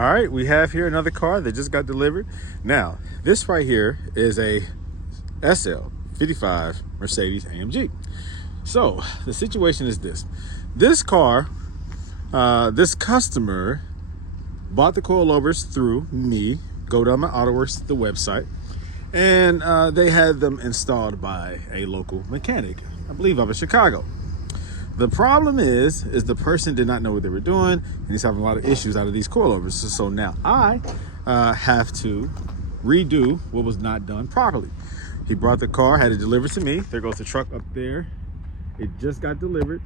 All right, we have here another car that just got delivered. Now, this right here is a SL55 Mercedes AMG. So the situation is this. This car, this customer bought the coilovers through me, go down my Autoworks, the website, and they had them installed by a local mechanic, I believe up in Chicago. The problem is the person did not know what they were doing, and he's having a lot of issues out of these coilovers. So now I have to redo what was not done properly. He brought the car, had it delivered to me. There goes the truck up there. It just got delivered.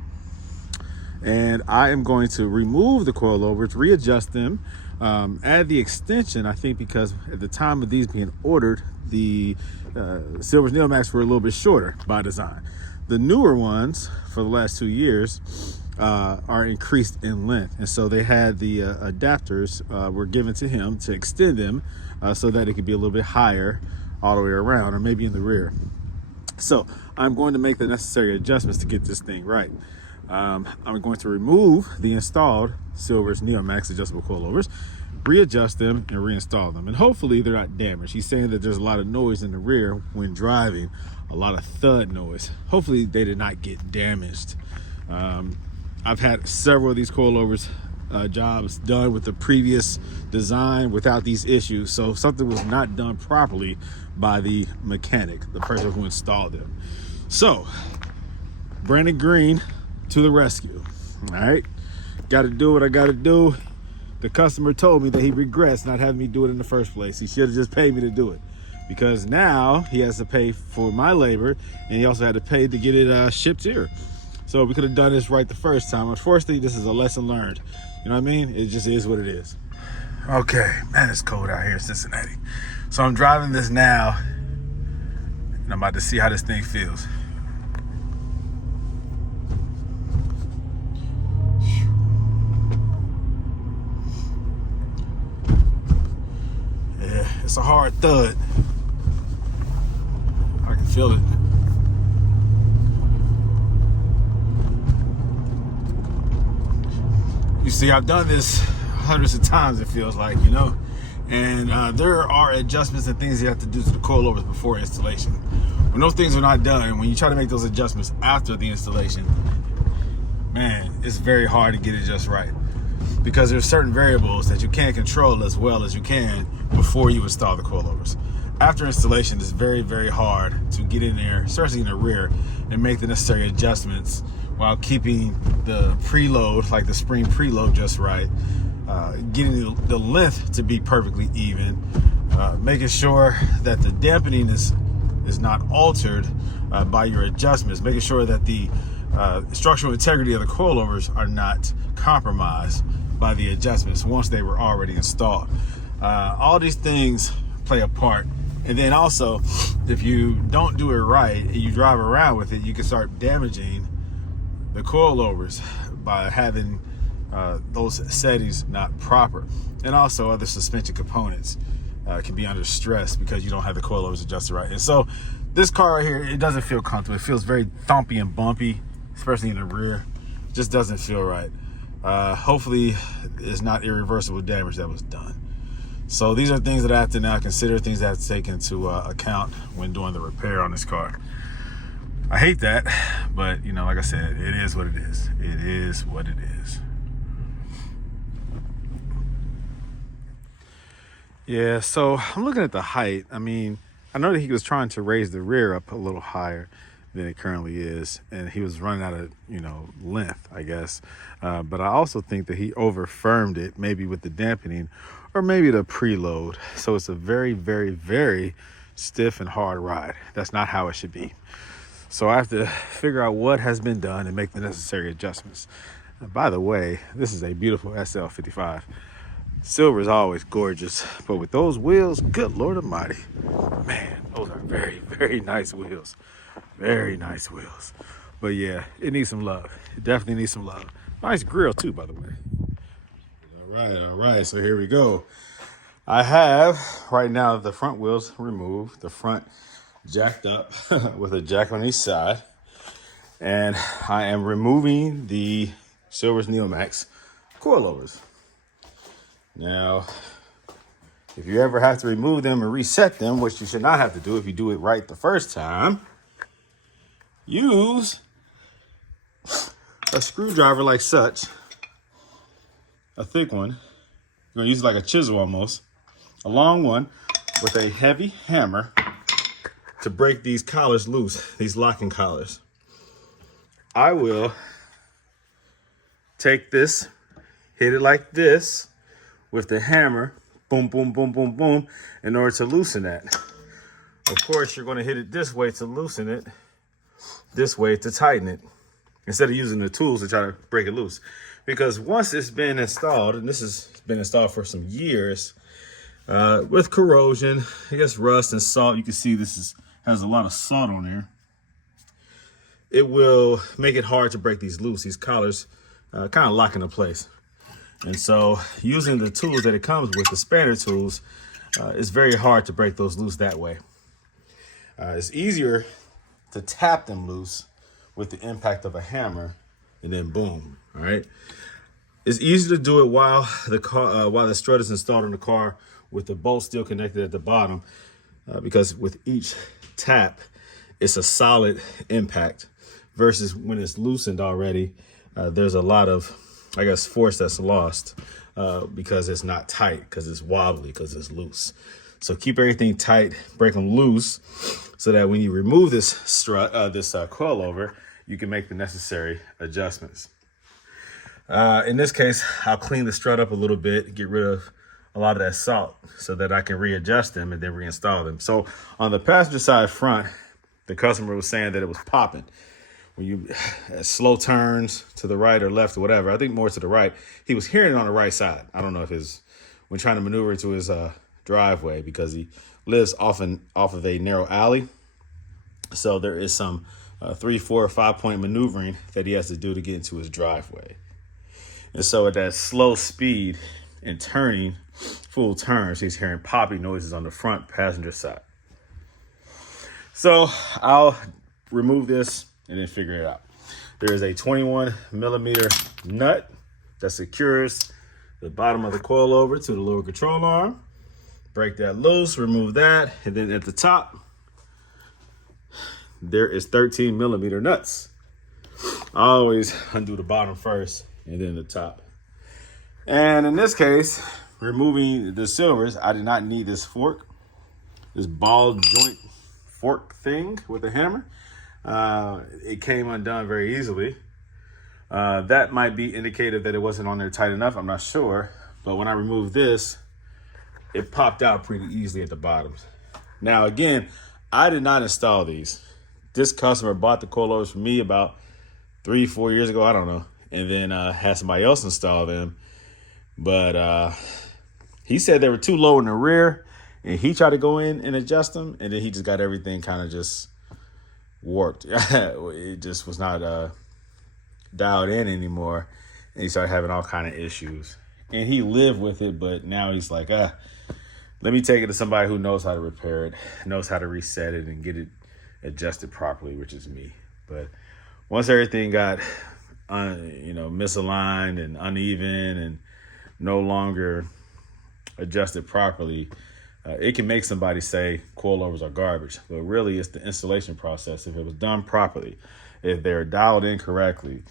And I am going to remove the coilovers, readjust them, add the extension, I think, because at the time of these being ordered, the Silver's Neomax were a little bit shorter by design. The newer ones for the last 2 years are increased in length, and so they had the adapters were given to him to extend them so that it could be a little bit higher all the way around, or maybe in the rear. So I'm going to make the necessary adjustments to get this thing right. I'm going to remove the installed Silver's Neomax adjustable coilovers, readjust them, and reinstall them, and hopefully they're not damaged. He's saying that there's a lot of noise in the rear when driving, a lot of thud noise. Hopefully they did not get damaged. I've had several of these coilovers jobs done with the previous design without these issues, so something was not done properly by the mechanic, the person who installed them. So Brandon Green to the rescue. All right, got to do what I got to do. The customer told me that he regrets not having me do it in the first place. He should have just paid me to do it, because now he has to pay for my labor, and he also had to pay to get it shipped here. So we could have done this right the first time. Unfortunately, this is a lesson learned. You know what I mean? It just is what it is. Okay, man, it's cold out here in Cincinnati. So I'm driving this now, and I'm about to see how this thing feels. Yeah, it's a hard thud. I can feel it. You see, I've done this hundreds of times, it feels like, you know, and there are adjustments and things you have to do to the coilovers before installation. When those things are not done, when you try to make those adjustments after the installation, man, it's very hard to get it just right, because there's certain variables that you can't control as well as you can before you install the coilovers. After installation, it's very, very hard to get in there, especially in the rear, and make the necessary adjustments while keeping the preload, like the spring preload, just right, getting the length to be perfectly even, making sure that the dampening is not altered by your adjustments, making sure that the structural integrity of the coilovers are not compromised by the adjustments once they were already installed. All these things play a part. And then also, if you don't do it right and you drive around with it, you can start damaging the coilovers by having those settings not proper. And also other suspension components can be under stress because you don't have the coilovers adjusted right. And so this car right here, it doesn't feel comfortable. It feels very thumpy and bumpy, especially in the rear. It just doesn't feel right. Hopefully it's not irreversible damage that was done. So these are things that I have to now consider, things I have to take into account when doing the repair on this car. I hate that, but you know, like I said, it is what it is. It is what it is. Yeah, so I'm looking at the height. I mean, I know that he was trying to raise the rear up a little higher than it currently is, and he was running out of, you know, length, I guess. But I also think that he over firmed it, maybe with the dampening or maybe the preload. So it's a very, very, very stiff and hard ride. That's not how it should be. So I have to figure out what has been done and make the necessary adjustments. By the way, this is a beautiful SL55. Silver is always gorgeous, but with those wheels, good Lord Almighty, man, those are very, very nice wheels. Very nice wheels. But yeah, it needs some love. It definitely needs some love. Nice grill too, by the way. All right, so here we go. I have right now the front wheels removed, the front jacked up with a jack on each side, and I am removing the Silver's Neomax coilovers. Now, if you ever have to remove them and reset them, which you should not have to do if you do it right the first time, use a screwdriver like such, a thick one. You're gonna use it like a chisel almost, a long one with a heavy hammer to break these collars loose, these locking collars. I will take this, hit it like this with the hammer, boom, boom, boom, boom, boom, in order to loosen that. Of course, you're gonna hit it this way to loosen it, this way to tighten it, instead of using the tools to try to break it loose. Because once it's been installed, and this has been installed for some years, with corrosion, I guess rust and salt, you can see this has a lot of salt on there. It will make it hard to break these loose. These collars kind of lock into place. And so using the tools that it comes with, the spanner tools, it's very hard to break those loose that way. It's easier to tap them loose with the impact of a hammer, and then boom, all right? It's easy to do it while the strut is installed in the car with the bolt still connected at the bottom, because with each tap, it's a solid impact, versus when it's loosened already, there's a lot of, I guess, force that's lost because it's not tight, because it's wobbly, because it's loose. So keep everything tight, break them loose, so that when you remove this strut, this coilover, you can make the necessary adjustments. In this case, I'll clean the strut up a little bit, get rid of a lot of that salt so that I can readjust them and then reinstall them. So on the passenger side front, the customer was saying that it was popping. When you slow turns to the right or left or whatever, I think more to the right, he was hearing it on the right side. I don't know if when trying to maneuver into his driveway, because he lives off of a narrow alley. So there is some 3, 4, or 5 point maneuvering that he has to do to get into his driveway. And so at that slow speed and turning full turns, he's hearing popping noises on the front passenger side. So I'll remove this and then figure it out. There is a 21 millimeter nut that secures the bottom of the coilover to the lower control arm. Break that loose, remove that, and then at the top, there is 13 millimeter nuts. I always undo the bottom first and then the top. And in this case, removing the silvers, I did not need this fork, this ball joint fork thing with a hammer. It came undone very easily. That might be indicative that it wasn't on there tight enough. I'm not sure. But when I removed this, it popped out pretty easily at the bottoms. Now, again, I did not install these. This customer bought the coilovers from me about 3, 4 years ago. I don't know. And then had somebody else install them. But he said they were too low in the rear. And he tried to go in and adjust them. And then he just got everything kind of just warped. It just was not dialed in anymore. And he started having all kind of issues. And he lived with it, but now he's like, let me take it to somebody who knows how to repair it, knows how to reset it and get it adjusted properly, which is me. But once everything got misaligned and uneven and no longer adjusted properly, it can make somebody say coilovers are garbage. But really, it's the installation process. If it was done properly, if they're dialed in correctly,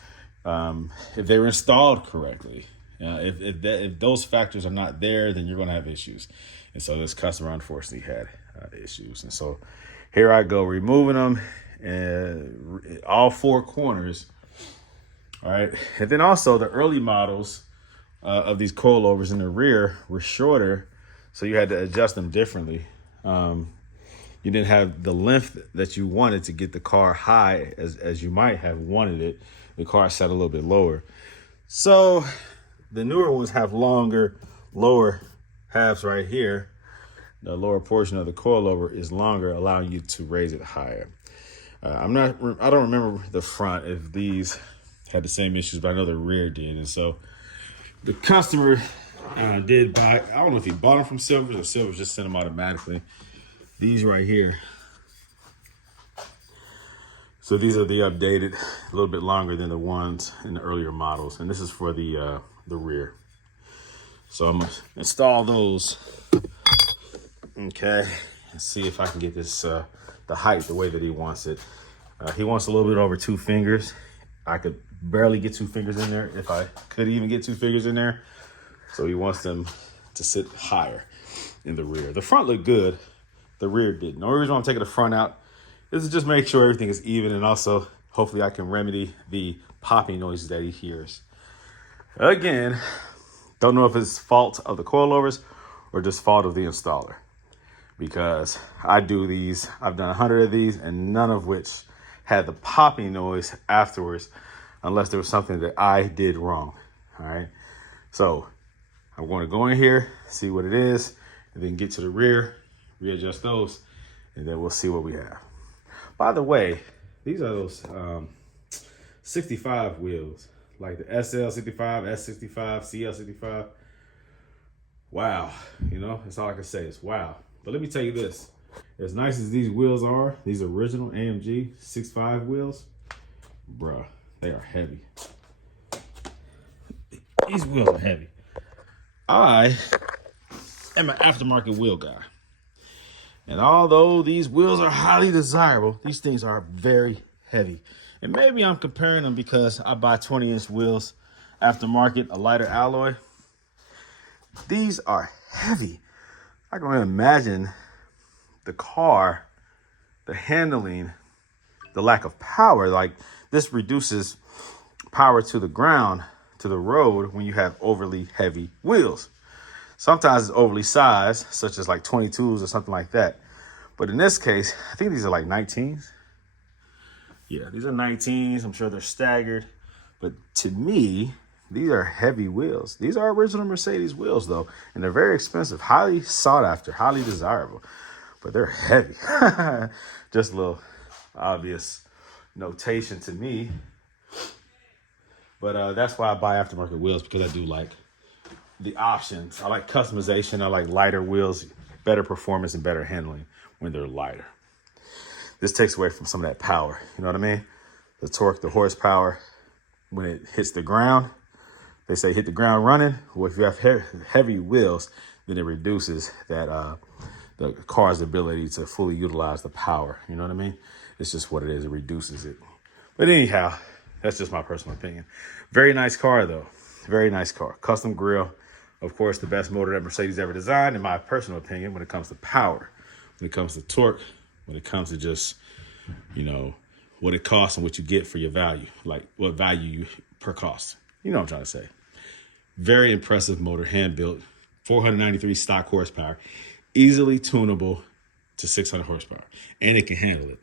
if they were installed correctly, if those factors are not there, then you're going to have issues. And so this customer unfortunately had issues. And so here I go removing them, and all 4 corners. All right. And then also the early models of these coilovers in the rear were shorter, so you had to adjust them differently. You didn't have the length that you wanted to get the car high as you might have wanted it. The car sat a little bit lower. So the newer ones have longer, lower halves right here. The lower portion of the coilover is longer, allowing you to raise it higher. I don't remember the front if these had the same issues, but I know the rear did. And so the customer did buy, I don't know if he bought them from Silvers or Silvers just sent them automatically. These right here. So these are the updated, a little bit longer than the ones in the earlier models. And this is for the rear. So I'm gonna install those. Okay, and see if I can get this the height the way that he wants it. He wants a little bit over 2 fingers. I could barely get 2 fingers in there, if I could even get 2 fingers in there. So he wants them to sit higher in the rear. The front looked good, the rear didn't. The only reason I'm taking the front out is to just make sure everything is even, and also hopefully I can remedy the popping noises that he hears. Again, don't know if it's fault of the coilovers or just fault of the installer, because I do these, I've done 100 of these, and none of which had the popping noise afterwards, unless there was something that I did wrong. All right, so I'm going to go in here, see what it is, and then get to the rear, readjust those, and then we'll see what we have. By the way, these are those 65 wheels, like the SL55, S65, CL65. Wow, you know, that's all I can say is wow. But let me tell you this, as nice as these wheels are, these original AMG 65 wheels, bruh, they are heavy. These wheels are heavy. I am an aftermarket wheel guy. And although these wheels are highly desirable, these things are very heavy. And maybe I'm comparing them because I buy 20-inch wheels aftermarket, a lighter alloy. These are heavy. I can imagine the car, the handling, the lack of power. Like, this reduces power to the ground, to the road, when you have overly heavy wheels. Sometimes it's overly sized, such as like 22s or something like that. But in this case, I think these are like 19s. Yeah, these are 19s. I'm sure they're staggered. But to me, these are heavy wheels. These are original Mercedes wheels, though, and they're very expensive, highly sought after, highly desirable. But they're heavy. Just a little obvious notation to me. But that's why I buy aftermarket wheels, because I do like the options. I like customization. I like lighter wheels, better performance and better handling when they're lighter. This takes away from some of that power. You know what I mean? The torque, the horsepower, when it hits the ground, they say hit the ground running. Well, if you have heavy wheels, then it reduces that the car's ability to fully utilize the power. You know what I mean? It's just what it is. It reduces it. But anyhow, that's just my personal opinion. Very nice car, though. Very nice car. Custom grille. Of course, the best motor that Mercedes ever designed, in my personal opinion, when it comes to power, when it comes to torque, when it comes to just, you know, what it costs and what you get for your value, like what value you per cost. You know what I'm trying to say. Very impressive motor, hand built, 493 stock horsepower, easily tunable to 600 horsepower, and it can handle it.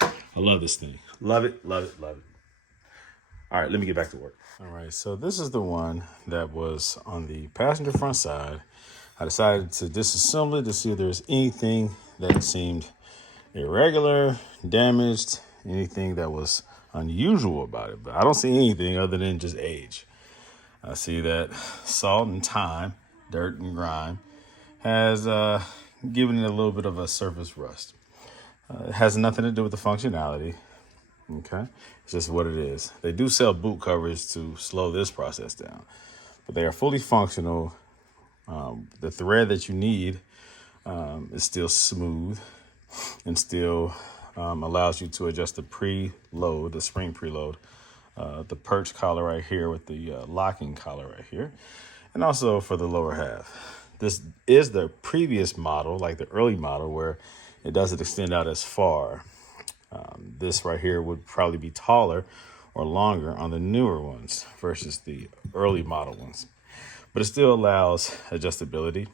I love this thing. Love it, love it, love it. All right, let me get back to work. All right, so this is the one that was on the passenger front side. I decided to disassemble it to see if there's anything that seemed irregular, damaged, anything that was unusual about it. But I don't see anything other than just age. I see that salt and time, dirt and grime, has given it a little bit of a surface rust. It has nothing to do with the functionality. Okay, it's just what it is. They do sell boot covers to slow this process down, but they are fully functional. The thread that you need is still smooth and still allows you to adjust the preload, the spring preload, the perch collar right here with the locking collar right here, and also for the lower half. This is the previous model, like the early model, where it doesn't extend out as far. This right here would probably be taller or longer on the newer ones versus the early model ones, but it still allows adjustability.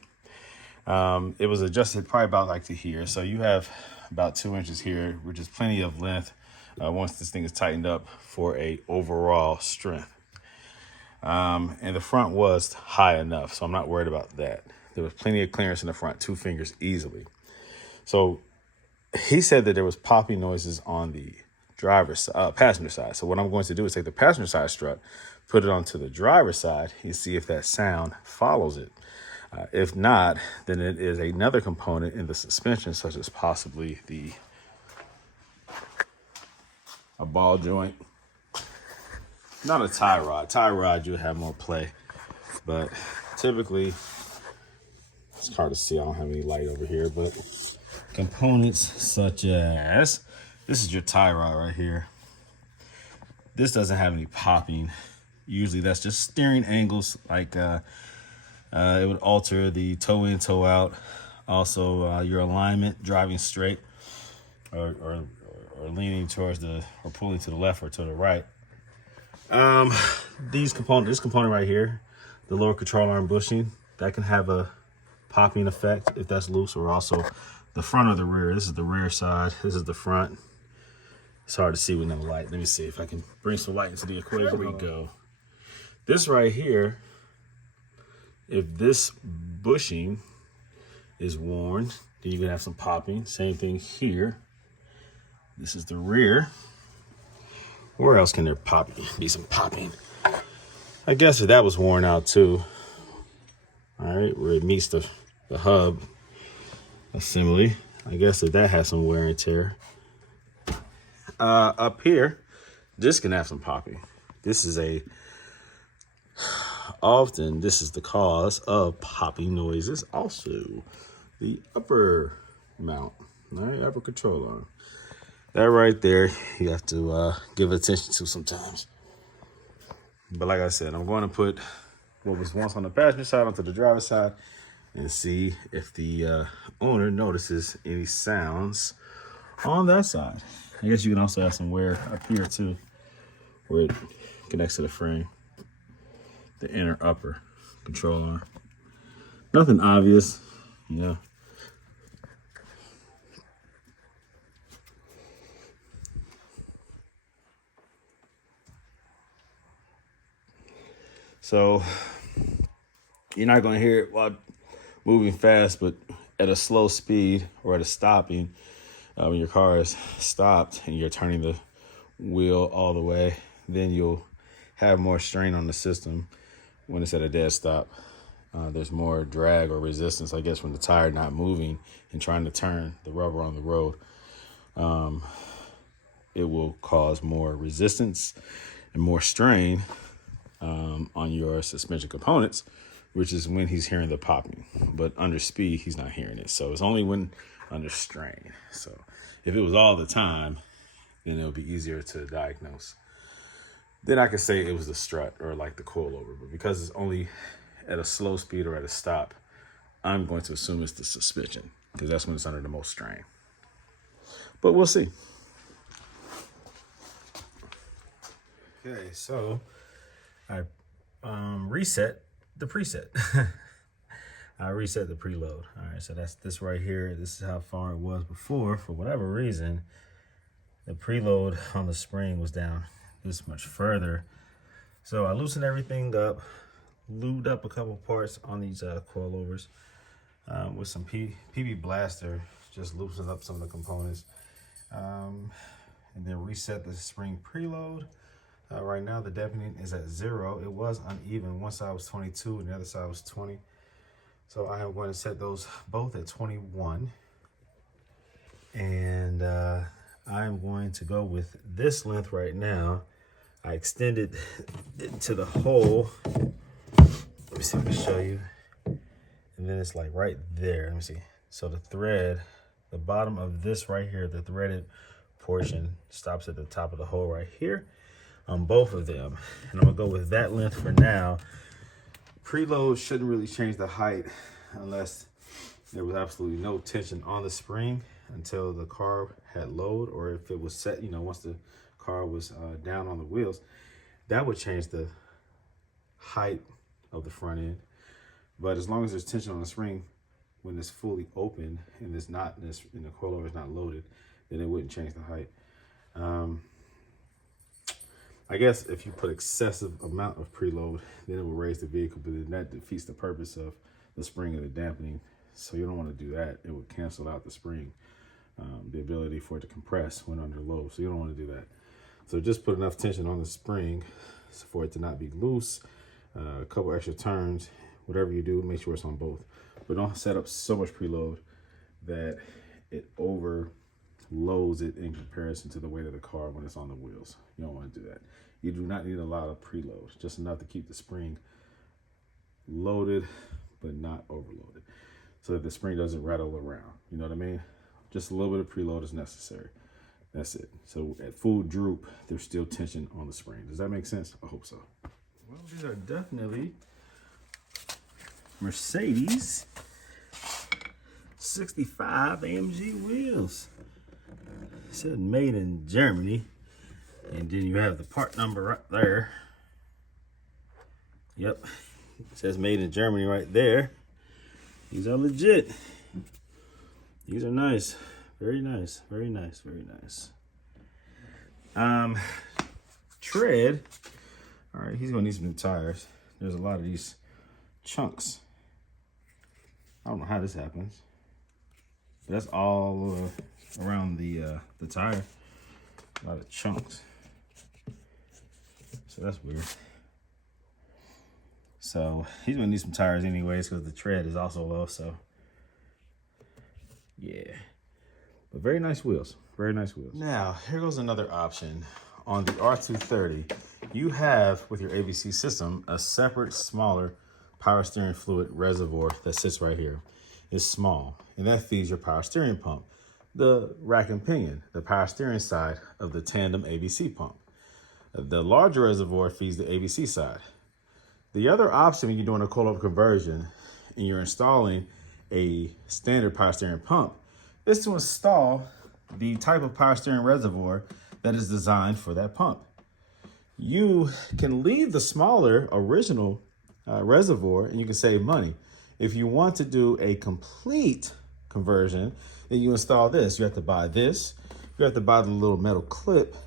It was adjusted probably about like to here. So you have about 2 inches here, which is plenty of length once this thing is tightened up for a overall strength. And the front was high enough, so I'm not worried about that. There was plenty of clearance in the front, 2 fingers easily. So he said that there was popping noises on the driver's passenger side. So what I'm going to do is take the passenger side strut, put it onto the driver's side, and see if that sound follows it. If not, then it is another component in the suspension, such as possibly a ball joint. Not a tie rod. Tie rod, you have more play. But typically, it's hard to see, I don't have any light over here, but components such as, this is your tie rod right here. This doesn't have any popping. Usually that's just steering angles, like it would alter the toe in, toe out. Also your alignment, driving straight or leaning towards or pulling to the left or to the right. This component right here, the lower control arm bushing, that can have a popping effect if that's loose, or also the front or the rear. This is the rear side, this is the front. It's hard to see with no light. Let me see if I can bring some light into the equation. There we go. This right here, if this bushing is worn, then you're gonna have some popping. Same thing here. This is the rear. Where else can there be some popping? I guess if that was worn out too. All right, where it meets the hub assembly. I guess if that has some wear and tear. Up here, this can have some popping. This is often this is the cause of popping noises. Also, the upper mount, all right, upper control arm. That right there, you have to give attention to sometimes. But like I said, I'm going to put what was once on the passenger side onto the driver's side and see if the owner notices any sounds on that side. I guess you can also have some wear up here too, where it connects to the frame, the inner upper control arm. Nothing obvious, you know. So you're not going to hear it while moving fast, but at a slow speed or at a stopping, when your car is stopped and you're turning the wheel all the way, then you'll have more strain on the system when it's at a dead stop. There's more drag or resistance, I guess, from the tire not moving and trying to turn the rubber on the road. It will cause more resistance and more strain on your suspension components, which is when he's hearing the popping. But under speed, he's not hearing it. So it's only when under strain. So if it was all the time, then it would be easier to diagnose. Then I could say it was the strut or like the coilover. But because it's only at a slow speed or at a stop, I'm going to assume it's the suspension, because that's when it's under the most strain. But we'll see. Okay, so I reset the preset. I reset the preload. All right, so that's this right here. This is how far it was before. For whatever reason, the preload on the spring was down this much further. So I loosened everything up, lubed up a couple parts on these coilovers with some PB Blaster, just loosened up some of the components, and then reset the spring preload. Right now the dampening is at 0. It was uneven. One side was 22 and the other side was 20. So I am going to set those both at 21. And I'm going to go with this length right now. I extended it to the hole. Let me see if I can show you. And then it's like right there. Let me see. So the thread, the bottom of this right here, the threaded portion stops at the top of the hole right here on both of them. And I'm gonna go with that length for now. Preload shouldn't really change the height unless there was absolutely no tension on the spring until the car had load, or if it was set, you know, once the car was down on the wheels, that would change the height of the front end. But as long as there's tension on the spring when it's fully open and it's not, and the coilover is not loaded, then it wouldn't change the height. I guess if you put excessive amount of preload, then it will raise the vehicle, but then that defeats the purpose of the spring and the dampening. So you don't want to do that. It would cancel out the spring, the ability for it to compress when under load. So you don't want to do that. So just put enough tension on the spring for it to not be loose. A couple extra turns, whatever you do, make sure it's on both. But don't set up so much preload that it overloads it in comparison to the weight of the car when it's on the wheels. You don't want to do that. You do not need a lot of preload, just enough to keep the spring loaded, but not overloaded, so that the spring doesn't rattle around. You know what I mean? Just a little bit of preload is necessary. That's it. So at full droop, there's still tension on the spring. Does that make sense? I hope so. Well, these are definitely Mercedes 65 AMG wheels. It said made in Germany. And then you have the part number right there. Yep. It says made in Germany right there. These are legit. These are nice. Very nice. Very nice. Very nice. Tread. All right, he's gonna need some new tires. There's a lot of these chunks. I don't know how this happens. But that's all around the tire. A lot of chunks. So that's weird. So he's gonna need some tires anyways because the tread is also low, so yeah. But very nice wheels, very nice wheels. Now, here goes another option. On the R230, you have, with your ABC system, a separate, smaller power steering fluid reservoir that sits right here. It's small, and that feeds your power steering pump, the rack and pinion, the power steering side of the tandem ABC pump. The larger reservoir feeds the ABC side. The other option when you're doing a coilover conversion and you're installing a standard power steering pump is to install the type of power steering reservoir that is designed for that pump. You can leave the smaller original reservoir and you can save money. If you want to do a complete conversion, then you install this. You have to buy this. You have to buy the little metal clip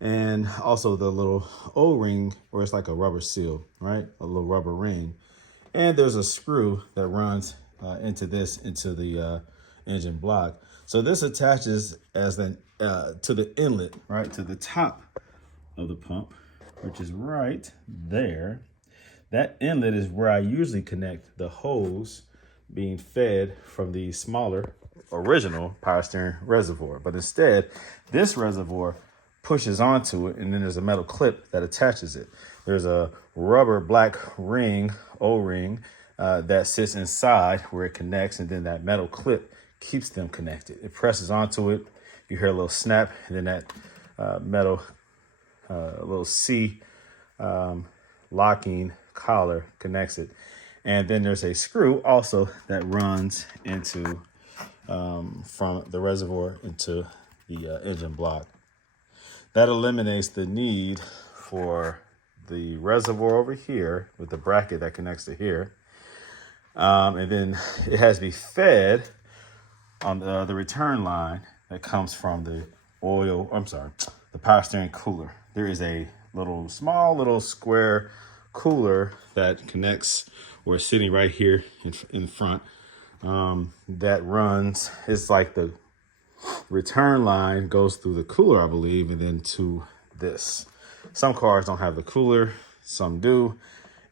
and also the little O-ring where it's like a rubber seal, right? A little rubber ring. And there's a screw that runs into the engine block. So this attaches as to the inlet, right? To the top of the pump, which is right there. That inlet is where I usually connect the hose being fed from the smaller original power steering reservoir. But instead, this reservoir pushes onto it, and then there's a metal clip that attaches it. There's a rubber black ring, O-ring, that sits inside where it connects, and then that metal clip keeps them connected. It presses onto it. You hear a little snap, and then that metal, little C locking collar connects it. And then there's a screw also that runs into from the reservoir into the engine block. That eliminates the need for the reservoir over here with the bracket that connects to here. And then it has to be fed on the return line that comes from the the power steering cooler. There is a small little square cooler that connects or is sitting right here in front that runs. It's like the return line goes through the cooler, I believe, and then to this. Some cars don't have the cooler, some do,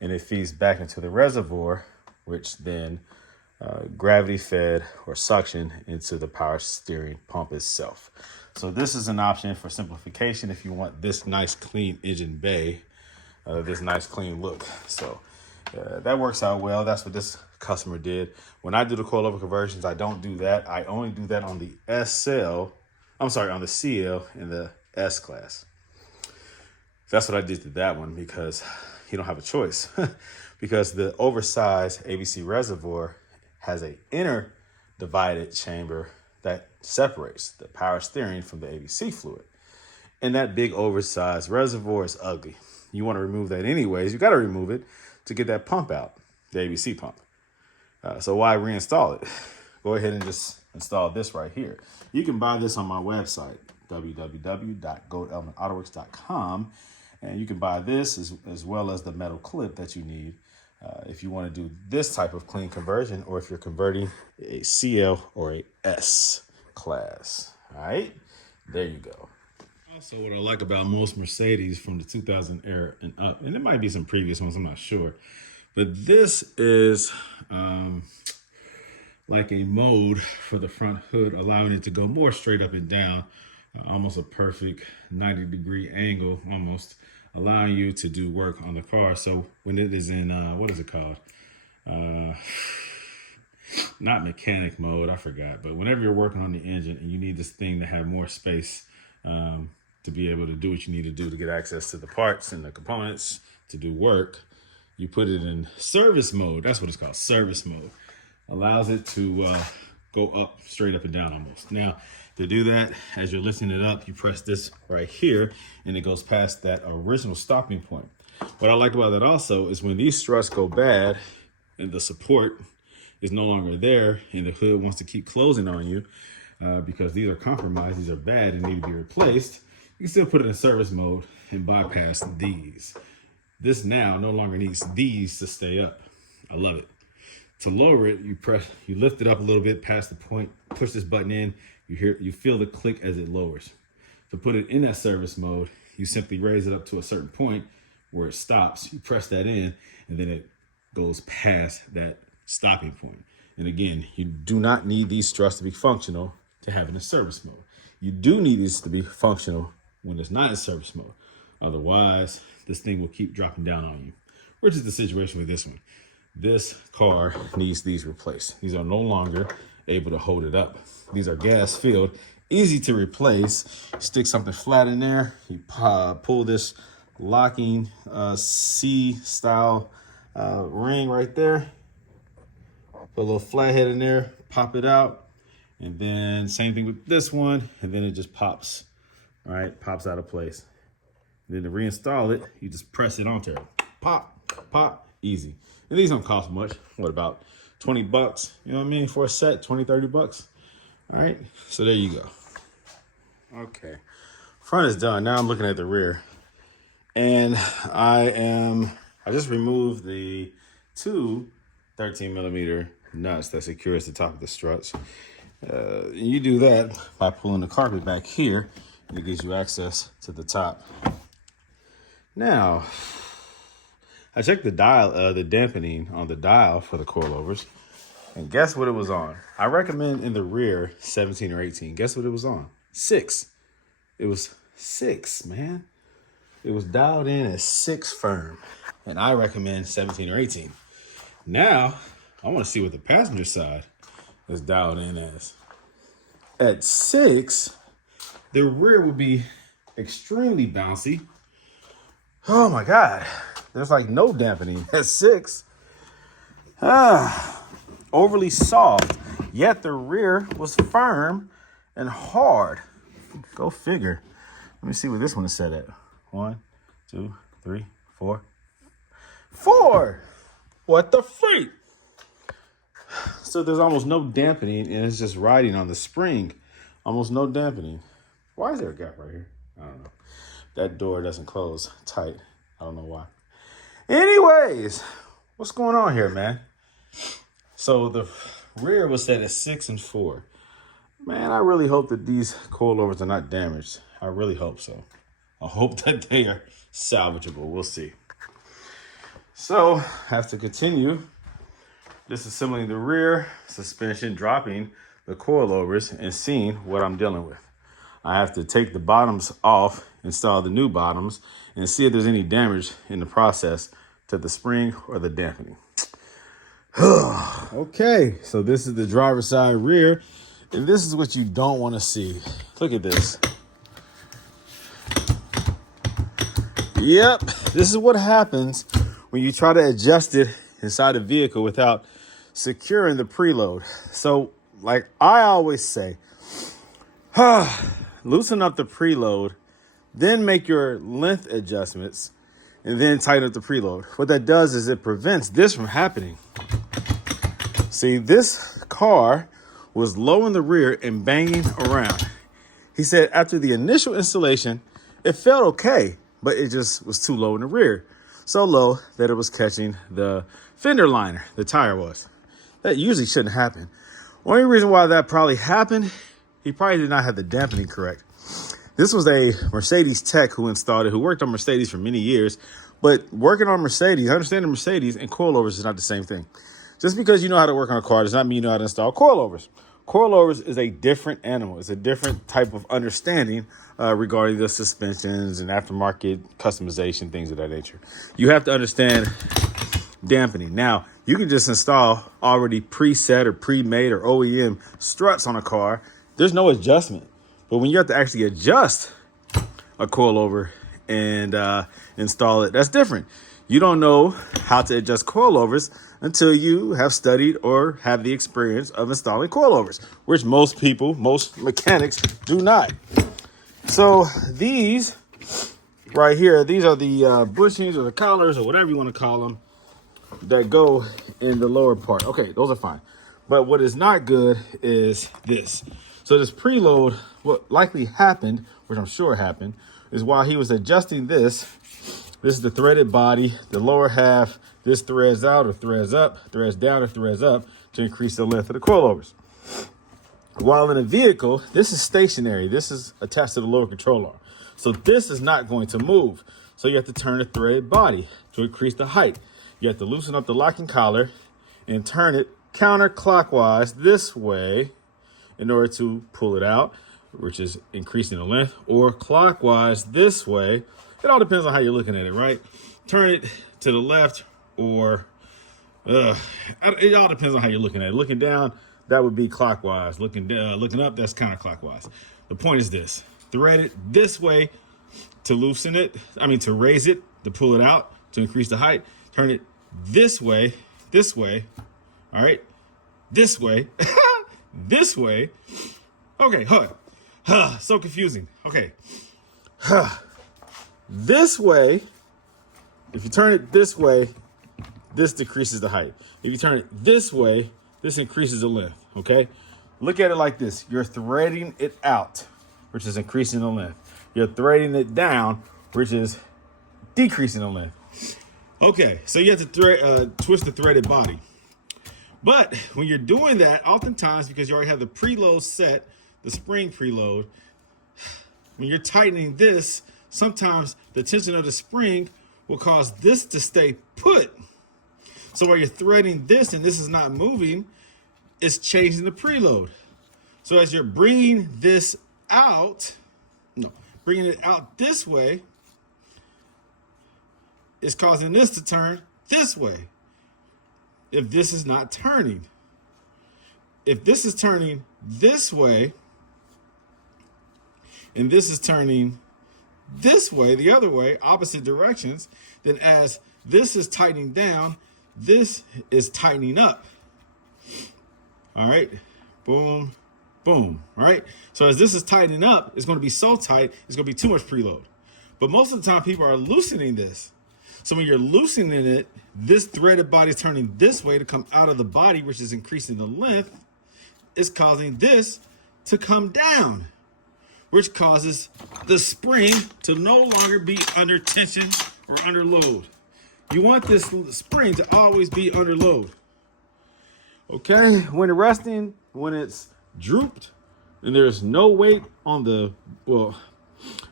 and it feeds back into the reservoir, which then gravity fed or suction into the power steering pump itself. So this is an option for simplification if you want this nice clean engine bay, this nice clean look. So that works out well. That's what this customer did. When I do the coilover conversions, I don't do that. I only do that on the on the CL and the S class. That's what I did to that one because you don't have a choice. Because the oversized ABC reservoir has an inner divided chamber that separates the power steering from the ABC fluid. And that big oversized reservoir is ugly. You want to remove that anyways. You got to remove it to get that pump out, the ABC pump. So why reinstall it? Go ahead and just install this right here. You can buy this on my website, www.goldelementautoworks.com. And you can buy this as well as the metal clip that you need if you want to do this type of clean conversion, or if you're converting a CL or a S class. All right, there you go. Also, what I like about most Mercedes from the 2000 era and up, and there might be some previous ones, I'm not sure, but this is like a mode for the front hood, allowing it to go more straight up and down, almost a perfect 90-degree angle almost allowing you to do work on the car. So when it is in, what is it called? Not mechanic mode, I forgot. But whenever you're working on the engine and you need this thing to have more space to be able to do what you need to do to get access to the parts and the components to do work, you put it in service mode. That's what it's called, service mode. Allows it to go up, straight up and down almost. Now, to do that, as you're lifting it up, you press this right here and it goes past that original stopping point. What I like about that also is when these struts go bad and the support is no longer there and the hood wants to keep closing on you because these are compromised, these are bad and need to be replaced, you can still put it in service mode and bypass these. This now no longer needs these to stay up. I love it. To lower it, you lift it up a little bit past the point, push this button in, you feel the click as it lowers. To put it in that service mode, you simply raise it up to a certain point where it stops. You press that in, and then it goes past that stopping point. And again, you do not need these struts to be functional to have it in service mode. You do need these to be functional when it's not in service mode. Otherwise, this thing will keep dropping down on you, which is the situation with this one. This car needs these replaced. These are no longer able to hold it up. These are gas filled, easy to replace. Stick something flat in there. You pull this locking C style ring right there. Put a little flathead in there, pop it out. And then same thing with this one. And then it just pops, all right? Pops out of place. And then to reinstall it, you just press it onto it. Pop, pop, easy. And these don't cost much. What, about 20 bucks? You know what I mean? For a set, 20, 30 bucks. All right, so there you go. Okay, front is done. Now I'm looking at the rear. And I just removed the two 13 millimeter nuts that secures the top of the struts. You do that by pulling the carpet back here, and it gives you access to the top. Now, I checked the dial, the dampening on the dial for the coilovers, and guess what it was on? I recommend in the rear 17 or 18. Guess what it was on? 6. It was 6, man. It was dialed in at 6 firm, and I recommend 17 or 18. Now, I want to see what the passenger side is dialed in as. At 6, the rear would be extremely bouncy. Oh my God, there's like no dampening at 6. Overly soft, yet the rear was firm and hard. Go figure. Let me see what this one is set at. 1, 2, 3, 4. 4! What the freak? So there's almost no dampening and it's just riding on the spring. Almost no dampening. Why is there a gap right here? I don't know. That door doesn't close tight. I don't know why. Anyways, what's going on here, man? So the rear was set at 6 and 4. Man, I really hope that these coilovers are not damaged. I really hope so. I hope that they are salvageable. We'll see. So I have to continue disassembling the rear suspension, dropping the coilovers, and seeing what I'm dealing with. I have to take the bottoms off, install the new bottoms, and see if there's any damage in the process to the spring or the dampening. Okay, so this is the driver's side rear, and this is what you don't want to see. Look at this. Yep, this is what happens when you try to adjust it inside the vehicle without securing the preload. So, like I always say, loosen up the preload, then make your length adjustments, and then tighten up the preload. What that does is it prevents this from happening. See, this car was low in the rear and banging around. He said after the initial installation, it felt okay, but it just was too low in the rear. So low that it was catching the fender liner, the tire was. That usually shouldn't happen. Only reason why that probably happened, he probably did not have the dampening correct. This was a Mercedes tech who installed it, who worked on Mercedes for many years. But working on Mercedes, understanding Mercedes and coilovers is not the same thing. Just because you know how to work on a car does not mean you know how to install coilovers. Coilovers is a different animal. It's a different type of understanding regarding the suspensions and aftermarket customization, things of that nature. You have to understand dampening. Now, you can just install already preset or pre-made or OEM struts on a car. There's no adjustment. But when you have to actually adjust a coilover and install it, that's different. You don't know how to adjust coilovers until you have studied or have the experience of installing coilovers, which most people, most mechanics do not. So these right here, these are the bushings or the collars or whatever you want to call them that go in the lower part. Okay, those are fine. But what is not good is this. So this preload, what likely happened, which I'm sure happened, is while he was adjusting this is the threaded body. The lower half, this threads out or threads up, threads down or threads up to increase the length of the coilovers. While in a vehicle, this is stationary. This is attached to the lower control arm. So this is not going to move. So you have to turn the threaded body to increase the height. You have to loosen up the locking collar and turn it counterclockwise this way in order to pull it out, which is increasing the length, or clockwise this way. It all depends on how you're looking at it, right? Turn it to the left, or it all depends on how you're looking at it. Looking down, that would be clockwise. Looking down, looking up, that's counterclockwise. The point is this: thread it this way to loosen it. To raise it, to pull it out, to increase the height. Turn it this way. All right, this way, this way. Okay, so confusing. Okay, this way, if you turn it this way, this decreases the height. If you turn it this way, this increases the length, okay? Look at it like this. You're threading it out, which is increasing the length. You're threading it down, which is decreasing the length. Okay, so you have to twist the threaded body. But when you're doing that, oftentimes, because you already have the preload set, the spring preload, when you're tightening this, sometimes the tension of the spring will cause this to stay put. So while you're threading this and this is not moving, it's changing the preload. So as you're bringing this out, bringing it out this way, it's causing this to turn this way. If this is not turning. If this is turning this way, and this is turning this way, the other way, opposite directions, then as this is tightening down, this is tightening up. All right, boom, boom, all right? So as this is tightening up, it's gonna be so tight, it's gonna be too much preload. But most of the time people are loosening this. So when you're loosening it, this threaded body is turning this way to come out of the body, which is increasing the length. It's causing this to come down, which causes the spring to no longer be under tension or under load. You want this spring to always be under load. Okay, when it's resting, when it's drooped, and there's no weight on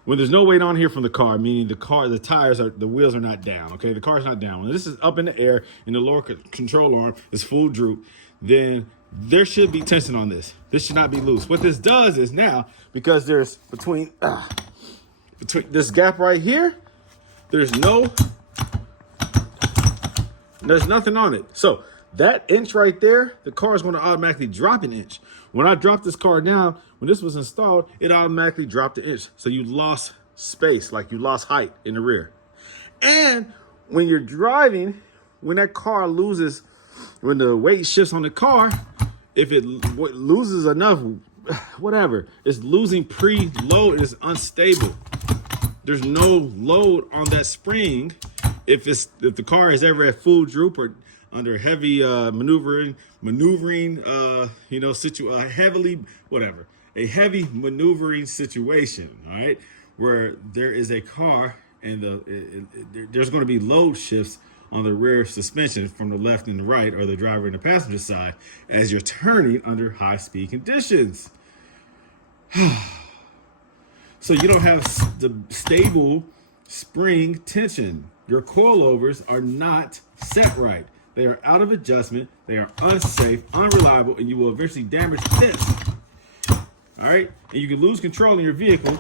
when there's no weight on here from the car, meaning the wheels are not down, okay? The car's not down. When this is up in the air and the lower control arm is full droop, then there should be tension on this. This should not be loose. What this does is now, because there's between this gap right here, there's nothing on it. So that inch right there, the car is going to automatically drop an inch. When I dropped this car down, when this was installed, it automatically dropped an inch. So you lost space, like you lost height in the rear. And when you're driving, when that car loses, when the weight shifts on the car, if it loses enough, whatever, it's losing preload, it's unstable. There's no load on that spring if the car is ever at full droop or under heavy maneuvering, a heavy maneuvering situation, all right, where there is a car and there's going to be load shifts on the rear suspension from the left and the right, or the driver and the passenger side, as you're turning under high speed conditions. So you don't have the stable spring tension. Your coilovers are not set right. They are out of adjustment. They are unsafe, unreliable, and you will eventually damage this. All right, and you can lose control in your vehicle,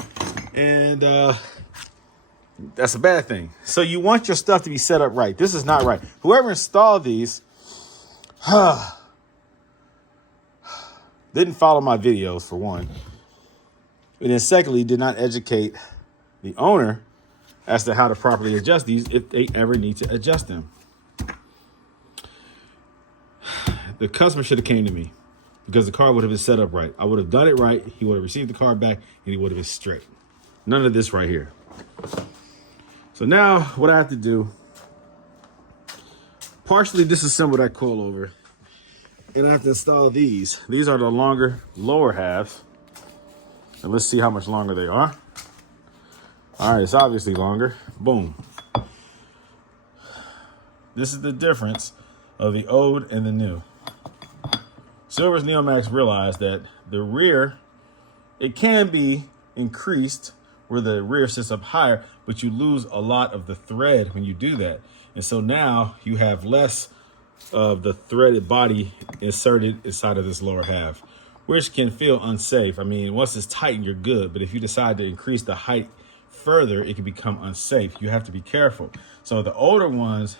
and that's a bad thing. So you want your stuff to be set up right. This is not right. Whoever installed these didn't follow my videos, for one. And then secondly, did not educate the owner as to how to properly adjust these if they ever need to adjust them. The customer should have came to me because the car would have been set up right. I would have done it right. He would have received the car back and he would have been straight. None of this right here. So now what I have to do, partially disassemble that coilover, and I have to install these. These are the longer lower halves. And let's see how much longer they are. All right, it's obviously longer. Boom. This is the difference of the old and the new. Silver's Neomax realized that the rear, it can be increased where the rear sits up higher, but you lose a lot of the thread when you do that. And so now you have less of the threaded body inserted inside of this lower half, which can feel unsafe. I mean, once it's tightened, you're good. But if you decide to increase the height further, it can become unsafe. You have to be careful. So the older ones,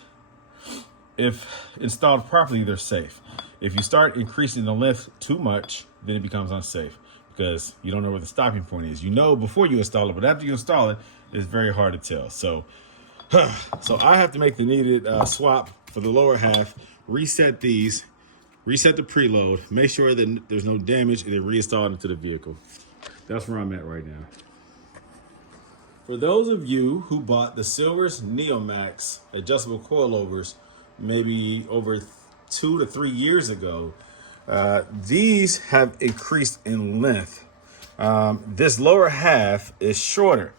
if installed properly, they're safe. If you start increasing the length too much, then it becomes unsafe because you don't know where the stopping point is. You know before you install it, but after you install it, it's very hard to tell. So I have to make the needed swap for the lower half, reset these, reset the preload, make sure that there's no damage, and then reinstall it into the vehicle. That's where I'm at right now. For those of you who bought the Silver's Neomax adjustable coilovers maybe over 2 to 3 years ago, these have increased in length. This lower half is shorter,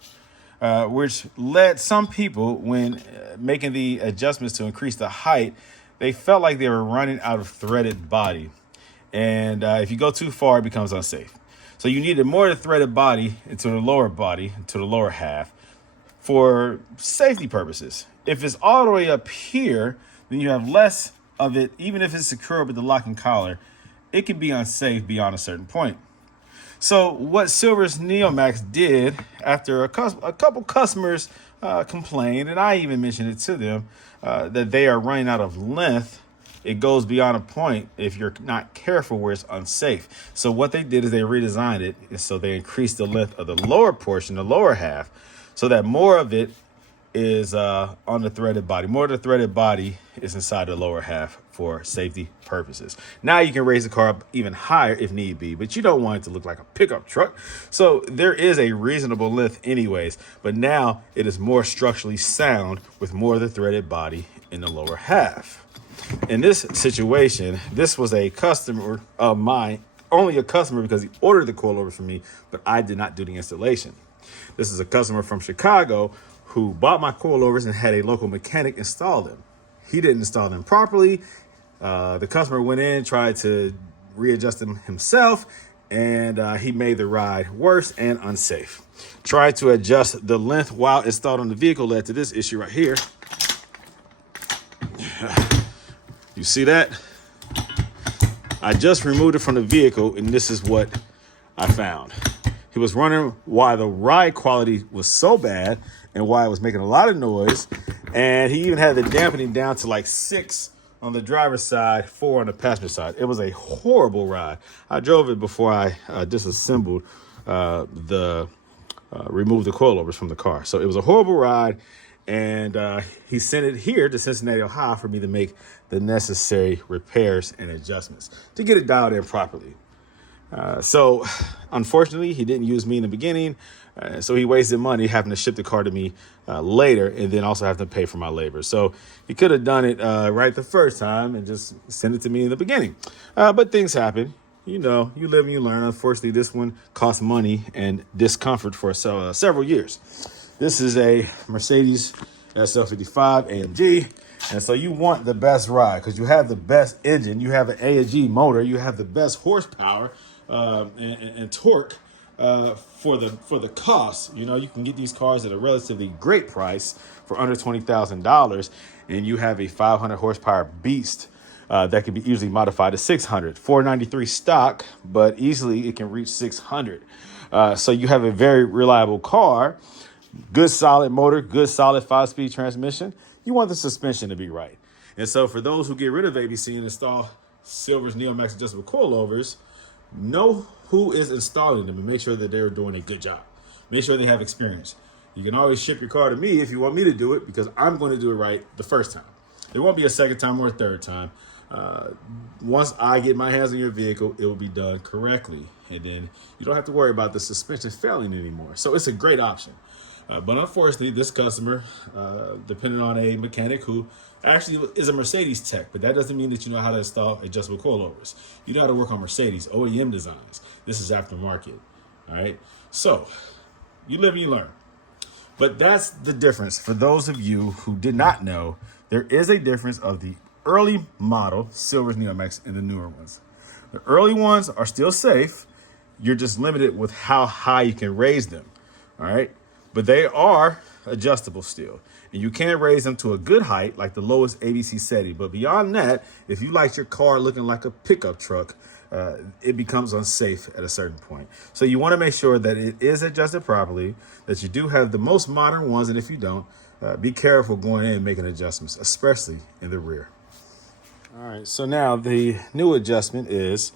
which led some people, when making the adjustments to increase the height, they felt like they were running out of threaded body. And if you go too far, it becomes unsafe. So you needed more of the threaded body into the lower body, into the lower half, for safety purposes. If it's all the way up here, then you have less of it. Even if it's secure with the locking collar, it can be unsafe beyond a certain point. So what Silver's Neomax did, after a couple customers complained, and I even mentioned it to them, that they are running out of length, it goes beyond a point if you're not careful where it's unsafe. So what they did is they redesigned it, and so they increased the length of the lower portion, the lower half, so that more of it is on the threaded body. More of the threaded body is inside the lower half for safety purposes. Now you can raise the car up even higher if need be, but you don't want it to look like a pickup truck. So there is a reasonable length anyways, but now it is more structurally sound with more of the threaded body in the lower half. In this situation, this was a customer of mine, only a customer because he ordered the coilover from me, but I did not do the installation. This is a customer from Chicago who bought my coilovers and had a local mechanic install them. He didn't install them properly. The customer went in, tried to readjust them himself, and he made the ride worse and unsafe. Tried to adjust the length while installed on the vehicle, led to this issue right here. You see that? I just removed it from the vehicle, and this is what I found. He was running why the ride quality was so bad and why it was making a lot of noise. And he even had the dampening down to like 6 on the driver's side, 4 on the passenger side. It was a horrible ride. I drove it before I disassembled removed the coilovers from the car. So it was a horrible ride. And he sent it here to Cincinnati, Ohio for me to make the necessary repairs and adjustments to get it dialed in properly. So unfortunately, he didn't use me in the beginning. So he wasted money having to ship the car to me later and then also have to pay for my labor. So he could have done it right the first time and just sent it to me in the beginning. But things happen. You know, you live and you learn. Unfortunately, this one cost money and discomfort for several years. This is a Mercedes SL55 AMG. And so you want the best ride because you have the best engine. You have an AMG motor. You have the best horsepower and torque for the cost. You know, you can get these cars at a relatively great price for under $20,000, and you have a 500 horsepower beast that can be easily modified to 600. 493 stock, but easily it can reach 600. So you have a very reliable car, good solid motor, good solid 5-speed transmission. You want the suspension to be right. And so for those who get rid of ABC and install Silver's Neomax adjustable coilovers, know who is installing them and make sure that they're doing a good job. Make sure they have experience. You can always ship your car to me if you want me to do it, because I'm going to do it right the first time. There won't be a second time or a third time. Once I get my hands on your vehicle, it will be done correctly. And then you don't have to worry about the suspension failing anymore. So it's a great option. But unfortunately, this customer, depending on a mechanic who actually is a Mercedes tech, but that doesn't mean that you know how to install adjustable coilovers. You know how to work on Mercedes OEM designs. This is aftermarket. All right. So you live and you learn. But that's the difference. For those of you who did not know, there is a difference of the early model Silver's Neomax and the newer ones. The early ones are still safe. You're just limited with how high you can raise them. All right. But they are adjustable still. And you can raise them to a good height, like the lowest ABC setting. But beyond that, if you like your car looking like a pickup truck, it becomes unsafe at a certain point. So you want to make sure that it is adjusted properly, that you do have the most modern ones. And if you don't, be careful going in and making adjustments, especially in the rear. All right, so now the new adjustment is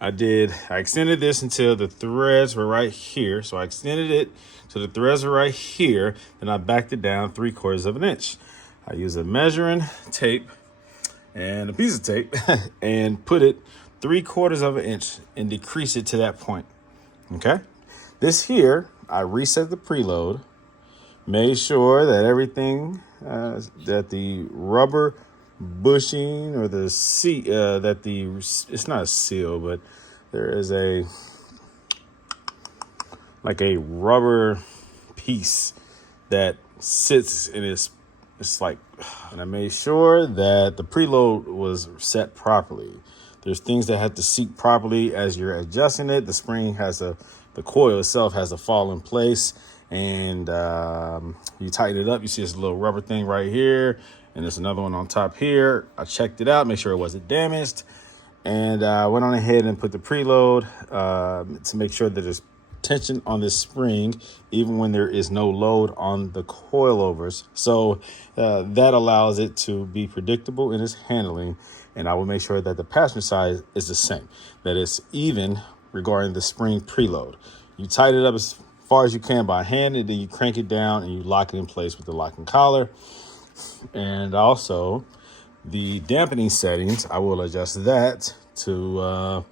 I extended this until the threads were right here. So I extended it so the threads were right here. Then I backed it down 3/4 of an inch. I use a measuring tape and a piece of tape and put it 3/4 of an inch and decrease it to that point. Okay. This here, I reset the preload, made sure that everything, that the rubber bushing or the seat, it's not a seal, but there is like a rubber piece that sits in it's like, and I made sure that the preload was set properly. There's things that have to seat properly as you're adjusting it. The spring the coil itself has to fall in place, and you tighten it up. You see this little rubber thing right here, and there's another one on top here. I checked it out, make sure it wasn't damaged, and I went on ahead and put the preload to make sure that there's tension on this spring, even when there is no load on the coilovers. So that allows it to be predictable in its handling, and I will make sure that the passenger side is the same, that it's even regarding the spring preload. You tighten it up as far as you can by hand, and then you crank it down and you lock it in place with the locking collar. And also the dampening settings, I will adjust that to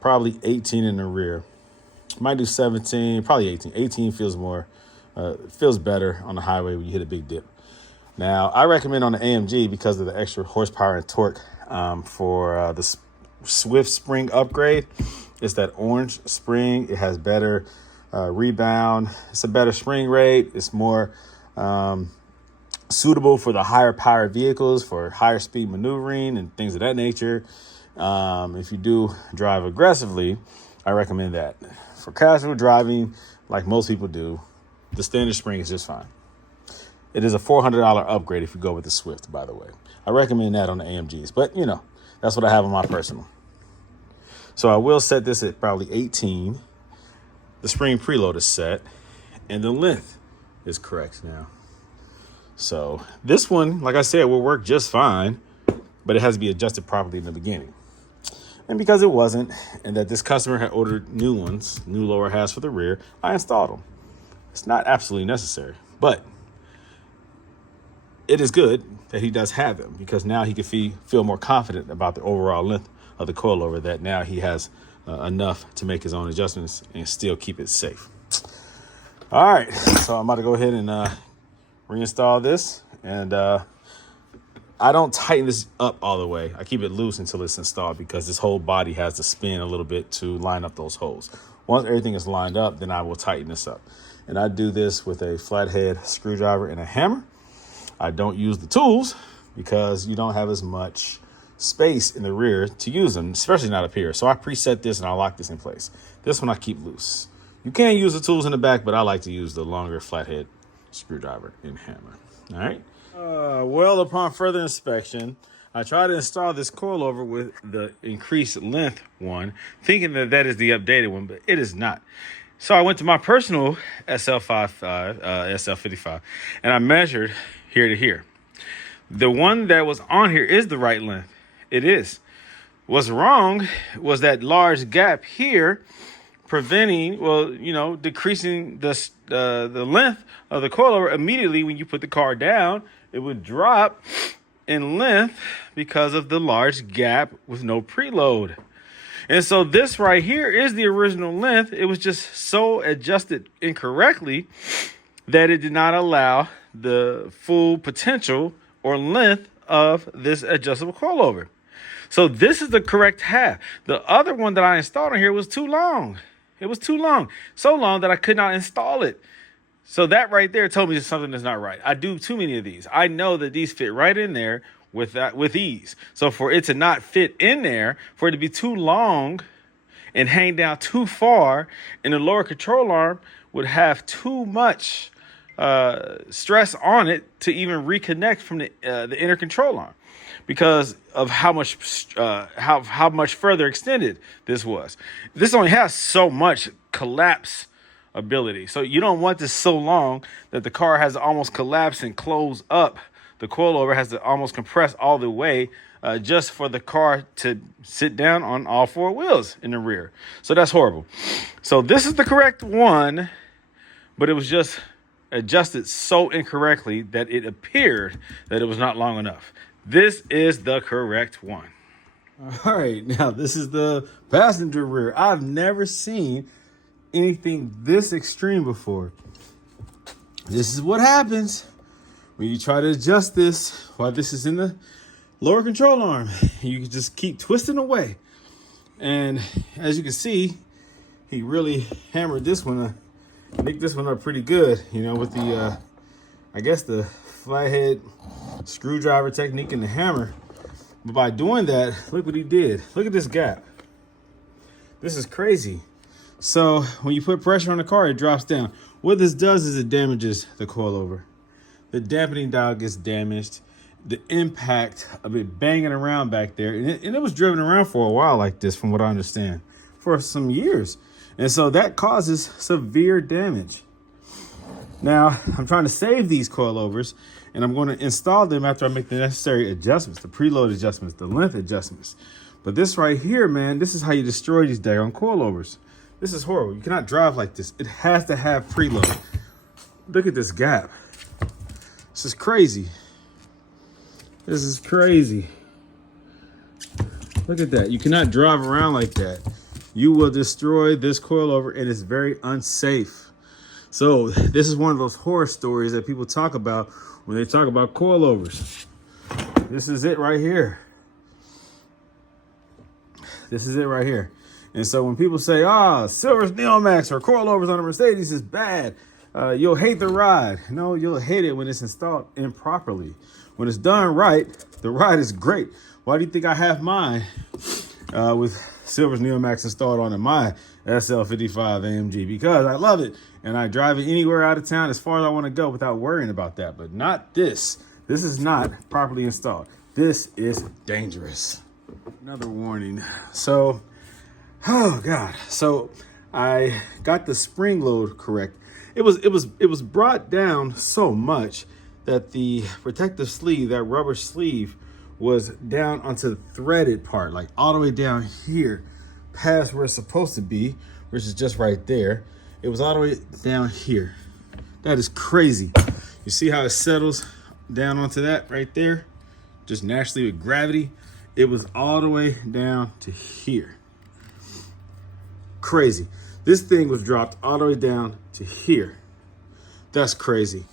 probably 18 in the rear. Might do 17, probably 18. 18 feels better on the highway when you hit a big dip. Now, I recommend on the AMG because of the extra horsepower and torque for the Swift spring upgrade. It's that orange spring. It has better rebound. It's a better spring rate. It's more suitable for the higher power vehicles, for higher speed maneuvering and things of that nature. If you do drive aggressively, I recommend that. For casual driving, like most people do, the standard spring is just fine. It is a $400 upgrade if you go with the Swift, by the way. I recommend that on the AMGs, but that's what I have on my personal. So I will set this at probably 18. The spring preload is set, and the length is correct now. So this one, like I said, will work just fine, but it has to be adjusted properly in the beginning. And because it wasn't, and that this customer had ordered new ones, new lower halves for the rear, I installed them. It's not absolutely necessary, but it is good that he does have them, because now he can feel more confident about the overall length of the coilover, that now he has enough to make his own adjustments and still keep it safe. All right, so I'm about to go ahead and reinstall this, and I don't tighten this up all the way. I keep it loose until it's installed, because this whole body has to spin a little bit to line up those holes. Once everything is lined up, then I will tighten this up. And I do this with a flathead screwdriver and a hammer. I don't use the tools because you don't have as much space in the rear to use them, especially not up here. So I preset this and I lock this in place. This one I keep loose. You can use the tools in the back, but I like to use the longer flathead screwdriver and hammer. All right. Well, upon further inspection, I tried to install this coilover with the increased length one, thinking that that is the updated one, but it is not. So I went to my personal SL55, and I measured here to here. The one that was on here is the right length. It is. What's wrong was that large gap here, preventing, well, you know, decreasing the length of the coilover. Immediately when you put the car down, it would drop in length because of the large gap with no preload. And so this right here is the original length. It was just so adjusted incorrectly that it did not allow the full potential or length of this adjustable coilover. So this is the correct half. The other one that I installed on here was too long. It was too long. So long that I could not install it. So that right there told me something that's not right. I do too many of these. I know that these fit right in there with ease. So for it to not fit in there, for it to be too long and hang down too far, and the lower control arm would have too much stress on it to even reconnect from the inner control arm, because of how much further extended this was. This only has so much collapse ability, so you don't want this so long that the car has to almost collapse and close up. The coilover has to almost compress all the way just for the car to sit down on all four wheels in the rear. So that's horrible. So this is the correct one, but it was just adjusted so incorrectly that it appeared that it was not long enough. This is the correct one. All right, now this is the passenger rear. I've never seen anything this extreme before. This is what happens when you try to adjust this while this is in the lower control arm. You can just keep twisting away. And as you can see, he really hammered this one, nicked this one up pretty good, you know, with the, I guess the flathead screwdriver technique and the hammer. But by doing that, look what he did. Look at this gap. This is crazy. So when you put pressure on the car, it drops down. What this does is it damages the coilover. The dampening dial gets damaged. The impact of it banging around back there. And it was driven around for a while like this, from what I understand, for some years. And so that causes severe damage. Now, I'm trying to save these coilovers, and I'm going to install them after I make the necessary adjustments, the preload adjustments, the length adjustments. But this right here, man, this is how you destroy these daggone coilovers. This is horrible. You cannot drive like this. It has to have preload. Look at this gap. This is crazy. This is crazy. Look at that. You cannot drive around like that. You will destroy this coilover, and it's very unsafe. So this is one of those horror stories that people talk about when they talk about coilovers. This is it right here. This is it right here. And so when people say, Silver's Neomax or coilovers on a Mercedes is bad, you'll hate the ride. No, you'll hate it when it's installed improperly. When it's done right, the ride is great. Why do you think I have mine with Silver's Neomax installed on my SL55 AMG? Because I love it, and I drive it anywhere out of town as far as I want to go without worrying about that. But not this. This is not properly installed. This is dangerous. Another warning. So, oh God. So I got the spring load correct. It was brought down so much that the protective sleeve, that rubber sleeve, was down onto the threaded part, like all the way down here, past where it's supposed to be, which is just right there. It was all the way down here. That is crazy. You see how it settles down onto that right there? Just naturally with gravity. It was all the way down to here. Crazy. This thing was dropped all the way down to here. That's crazy.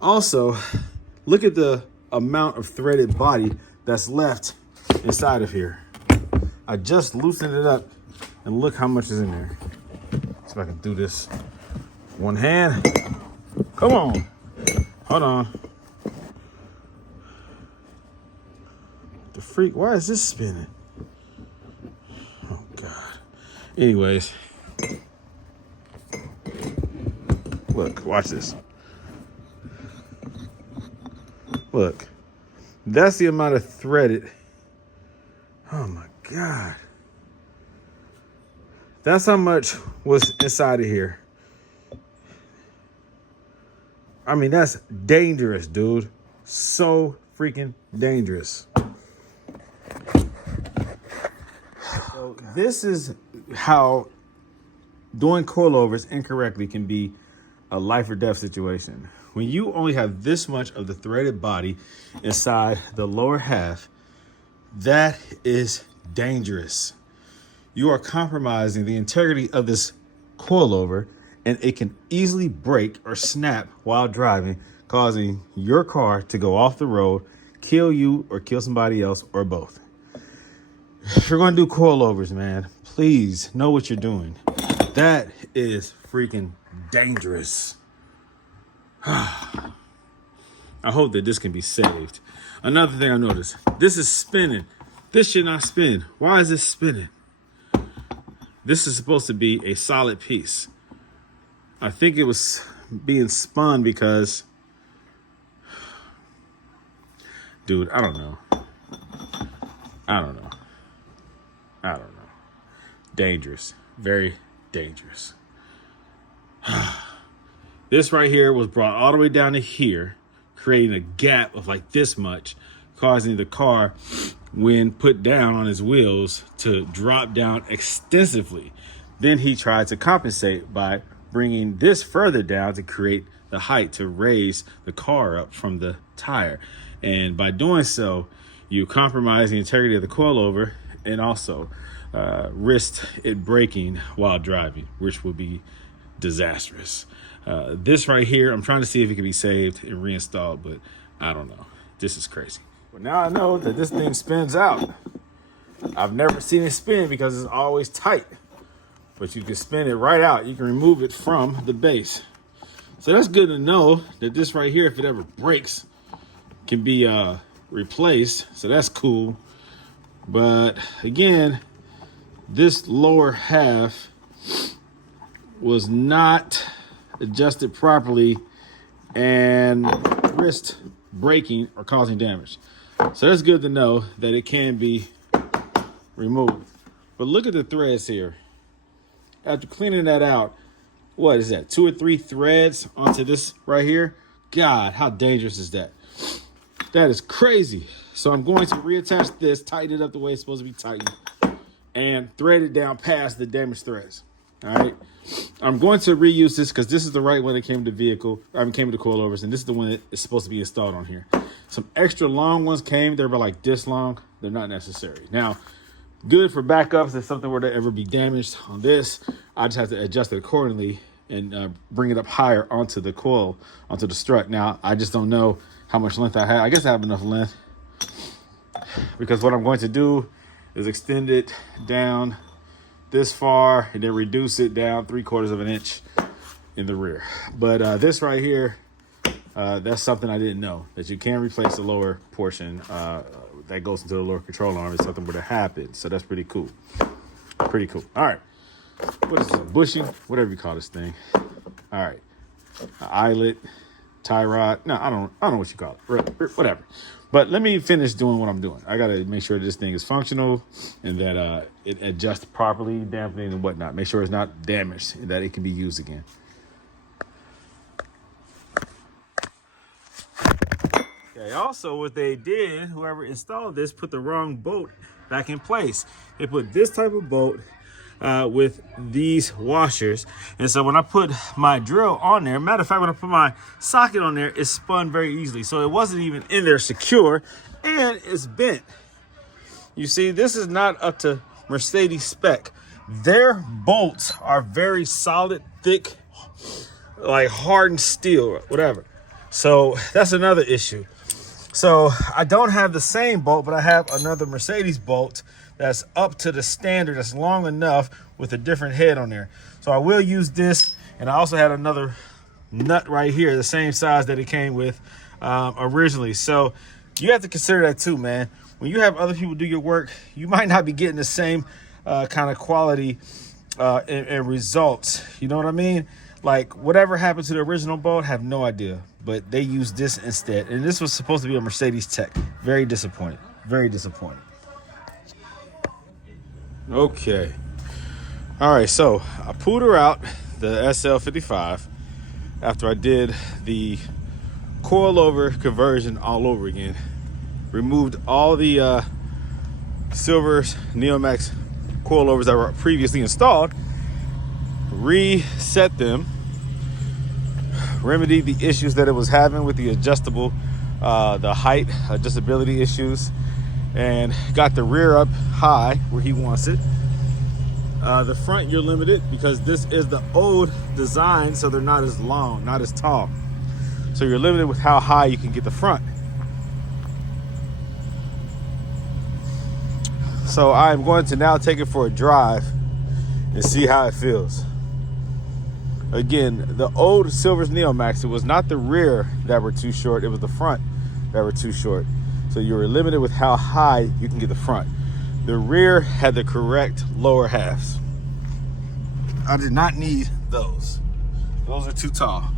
Also, look at the amount of threaded body that's left inside of here. I just loosened it up, and look how much is in there. See if I can do this. One hand. Come on. Hold on. The freak, why is this spinning? Oh God. Anyways. Look, watch this. Look, that's the amount of threaded. Oh my God. That's how much was inside of here. I mean, that's dangerous, dude. So freaking dangerous. So this is how doing coilovers incorrectly can be a life or death situation. When you only have this much of the threaded body inside the lower half, that is dangerous. You are compromising the integrity of this coilover, and it can easily break or snap while driving, causing your car to go off the road, kill you or kill somebody else, or both. If you're going to do coilovers, man, please know what you're doing. That is freaking dangerous. I hope that this can be saved. Another thing I noticed, this is spinning. This should not spin. Why is this spinning? This is supposed to be a solid piece. I think it was being spun because, dude, I don't know. Dangerous. Very dangerous. This right here was brought all the way down to here, creating a gap of like this much, causing the car, when put down on his wheels, to drop down extensively. Then he tried to compensate by bringing this further down to create the height to raise the car up from the tire. And by doing so, you compromise the integrity of the coilover and also risked it breaking while driving, which will be disastrous. This right here, I'm trying to see if it can be saved and reinstalled, but I don't know. This is crazy. Well, now I know that this thing spins out. I've never seen it spin because it's always tight, but you can spin it right out. You can remove it from the base. So that's good to know that this right here, if it ever breaks, can be replaced. So that's cool. But again, this lower half was not adjusted properly and risked breaking or causing damage. So that's good to know that it can be removed. But look at the threads here. After cleaning that out, what is that, 2 or 3 threads onto this right here? God, how dangerous is that? That is crazy. So I'm going to reattach this, tighten it up the way it's supposed to be tightened, and thread it down past the damaged threads. All right. I'm going to reuse this because this is the right one that came to the vehicle. Came with the coilovers, and this is the one that is supposed to be installed on here. Some extra long ones came. They're about like this long. They're not necessary. Now, good for backups if something were to ever be damaged on this. I just have to adjust it accordingly and bring it up higher onto the coil, onto the strut. Now, I just don't know how much length I have. I guess I have enough length because what I'm going to do is extend it down this far and then reduce it down 3/4 of an inch in the rear. But this right here, that's something I didn't know, that you can replace the lower portion that goes into the lower control arm if something were to happen. So that's pretty cool. Pretty cool. All right. What is this? A bushing? Whatever you call this thing. All right. An eyelet, tie rod. No, I don't know what you call it. Whatever. But let me finish doing what I'm doing. I got to make sure this thing is functional and that it adjusts properly, dampening and whatnot. Make sure it's not damaged and that it can be used again. Okay, also what they did, whoever installed this, put the wrong bolt back in place. They put this type of bolt with these washers. And so when I put my drill on there, matter of fact, when I put my socket on there, it spun very easily. So it wasn't even in there secure and it's bent. You see, this is not up to Mercedes spec. Their bolts are very solid, thick, like hardened steel, whatever. So that's another issue. So I don't have the same bolt, but I have another Mercedes bolt that's up to the standard, that's long enough with a different head on there. So I will use this. And I also had another nut right here, the same size that it came with originally. So you have to consider that too, man. When you have other people do your work, you might not be getting the same kind of quality and results. You know what I mean? Like, whatever happened to the original bolt, have no idea. But they used this instead. And this was supposed to be a Mercedes Tech. Very disappointed. Very disappointed. Okay. All right, so I pulled her out, the SL55, after I did the coilover conversion all over again. Removed all the Silver's Neomax coilovers that were previously installed. Reset them, remedied the issues that it was having with the adjustable, the height adjustability issues, and got the rear up high where he wants it. The front, you're limited because this is the old design, so they're not as long, not as tall. So you're limited with how high you can get the front. So I'm going to now take it for a drive and see how it feels. Again, the old Silver's Neomax, it was not the rear that were too short, it was the front that were too short. So you were limited with how high you can get the front. The rear had the correct lower halves. I did not need those. Those are too tall.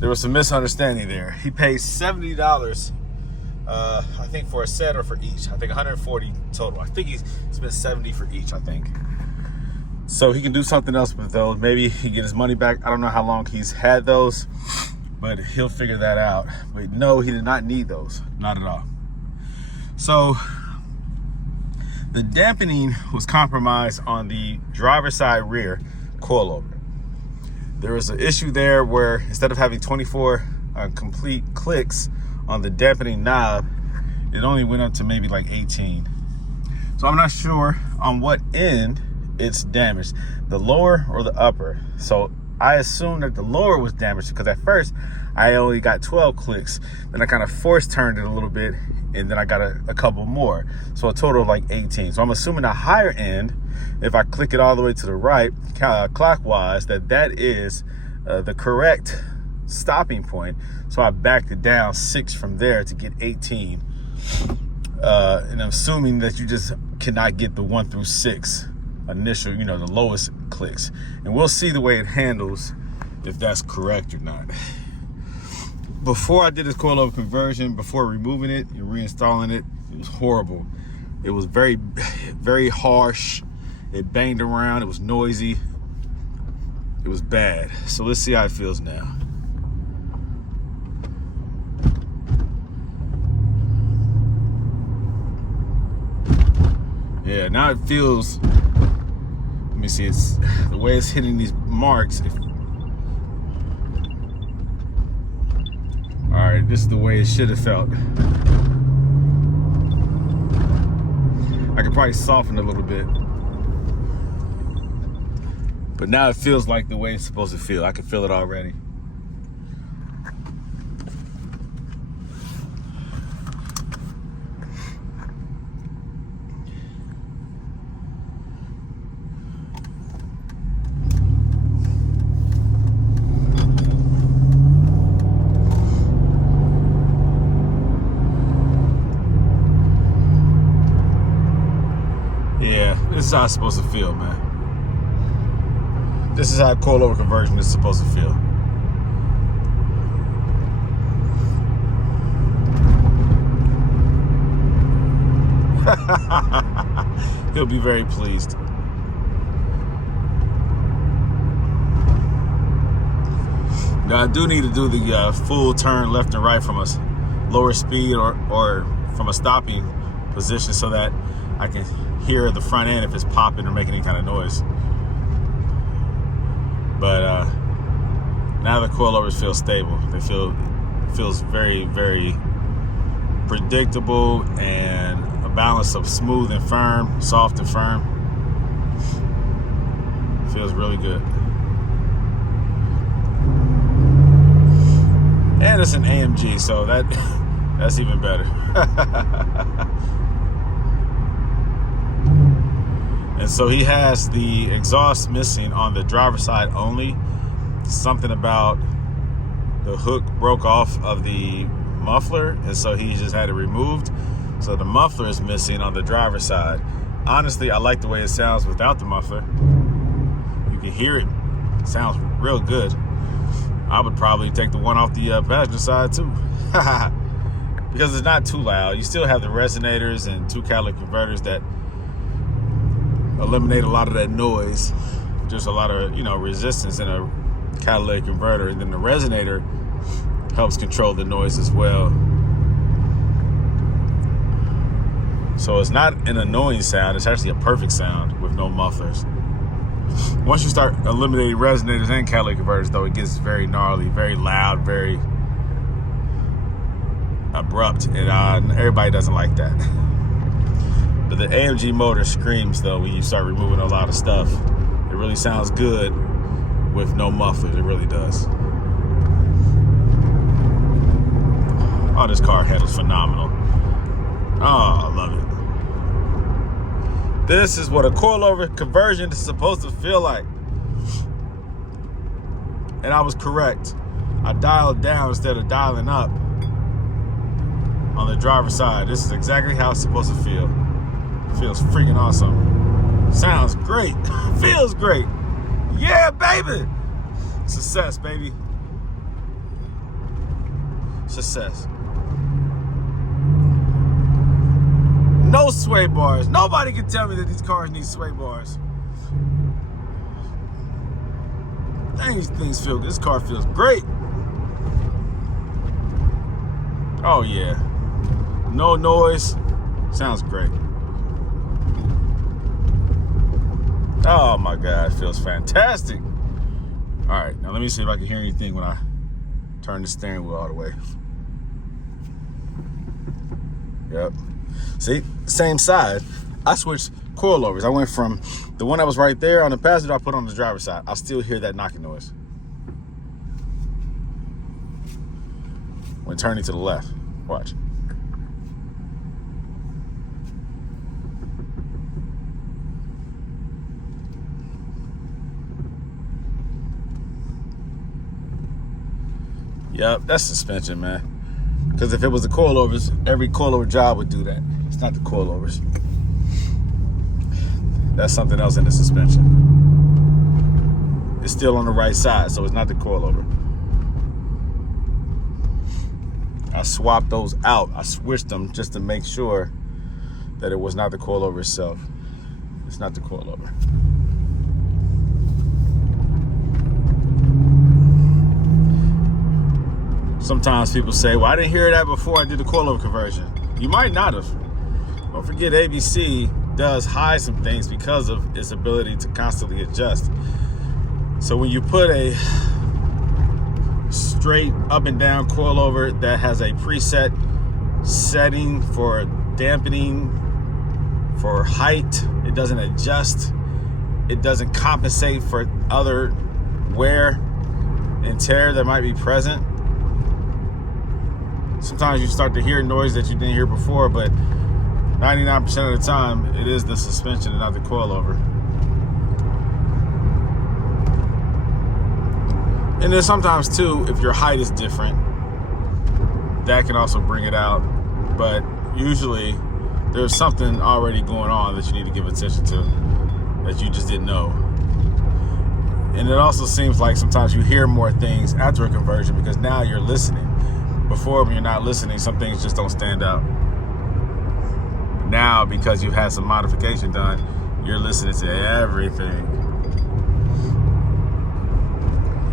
There was some misunderstanding there. He paid $70, I think for a set or for each. I think 140 total. I think he spent 70 for each, I think. So he can do something else with those. Maybe he get his money back. I don't know how long he's had those, but he'll figure that out. But no, he did not need those, not at all. So the dampening was compromised on the driver's side rear coilover. There was an issue there where instead of having 24 complete clicks on the dampening knob, it only went up to maybe like 18. So I'm not sure on what end it's damaged, the lower or the upper. So I assumed that the lower was damaged because at first I only got 12 clicks. Then I kind of force turned it a little bit, and then I got a couple more. So a total of like 18. So I'm assuming the higher end, if I click it all the way to the right, clockwise, that is the correct stopping point. So I backed it down 6 from there to get 18. And I'm assuming that you just cannot get the 1 through 6 initial, the lowest clicks. And we'll see the way it handles if that's correct or not. Before I did this coilover conversion, before removing it and reinstalling it, it was horrible. It was very, very harsh. It banged around. It was noisy. It was bad. So let's see how it feels now. Yeah, now it feels, let me see, it's the way it's hitting these marks. All right, this is the way it should have felt. I could probably soften it a little bit. But now it feels like the way it's supposed to feel. I can feel it already. This is how it's supposed to feel, man. This is how coilover conversion is supposed to feel. He'll be very pleased. Now I do need to do the full turn left and right from a lower speed or from a stopping position so that I can hear the front end if it's popping or making any kind of noise. But now the coilovers feel stable. It feels very, very predictable, and a balance of smooth and firm, soft and firm. Feels really good. And it's an AMG, so that's even better. And so he has the exhaust missing on the driver's side only. Something about the hook broke off of the muffler, and so he just had it removed. So the muffler is missing on the driver's side. Honestly, I like the way it sounds without the muffler. can hear it. It sounds real good. I would probably take the one off the passenger side too. Because it's not too loud. You still have the resonators and 2 catalytic converters that eliminate a lot of that noise. Just a lot of, resistance in a catalytic converter. And then the resonator helps control the noise as well. So it's not an annoying sound. It's actually a perfect sound with no mufflers. Once you start eliminating resonators and catalytic converters, though, it gets very gnarly, very loud, very abrupt, and everybody doesn't like that. But the AMG motor screams, though, when you start removing a lot of stuff. It really sounds good with no mufflers. It really does. Oh, this car handles phenomenal. Oh, I love it. This is what a coilover conversion is supposed to feel like. And I was correct. I dialed down instead of dialing up on the driver's side. This is exactly how it's supposed to feel. It feels freaking awesome. Sounds great. Feels great. Yeah, baby. Success, baby. Success. No sway bars. Nobody can tell me that these cars need sway bars. Dang, these things feel good. This car feels great. Oh yeah. No noise. Sounds great. Oh my God, it feels fantastic. All right, now let me see if I can hear anything when I turn the steering wheel all the way. Yep. See, same side. I switched coilovers. I went from the one that was right there on the passenger, I put on the driver's side. I still hear that knocking noise when turning to the left. Watch. Yep, that's suspension, man. Because if it was the coilovers, every coilover job would do that. It's not the coilovers. That's something else in the suspension. It's still on the right side, so it's not the coilover. I swapped those out. I switched them just to make sure that it was not the coilover itself. It's not the coilover. Sometimes people say, well, I didn't hear that before I did the coilover conversion. You might not have. Don't forget, ABC does hide some things because of its ability to constantly adjust. So when you put a straight up and down coilover that has a preset setting for dampening, for height, it doesn't adjust, it doesn't compensate for other wear and tear that might be present. Sometimes you start to hear noise that you didn't hear before, but 99% of the time, it is the suspension and not the coilover. And then sometimes too, if your height is different, that can also bring it out. But usually, there's something already going on that you need to give attention to that you just didn't know. And it also seems like sometimes you hear more things after a conversion because now you're listening. Before, when you're not listening, some things just don't stand out. Now, because you've had some modification done, you're listening to everything.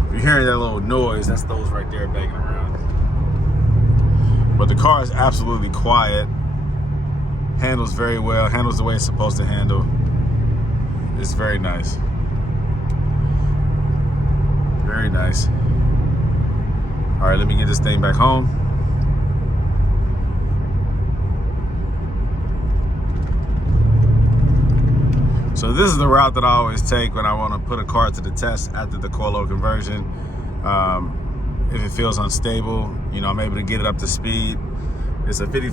If you're hearing that little noise, that's those right there banging around. But the car is absolutely quiet. Handles very well. Handles the way it's supposed to handle. It's very nice. Very nice. All right, let me get this thing back home. So this is the route that I always take when I want to put a car to the test after the coilover conversion. If it feels unstable, I'm able to get it up to speed. It's a 50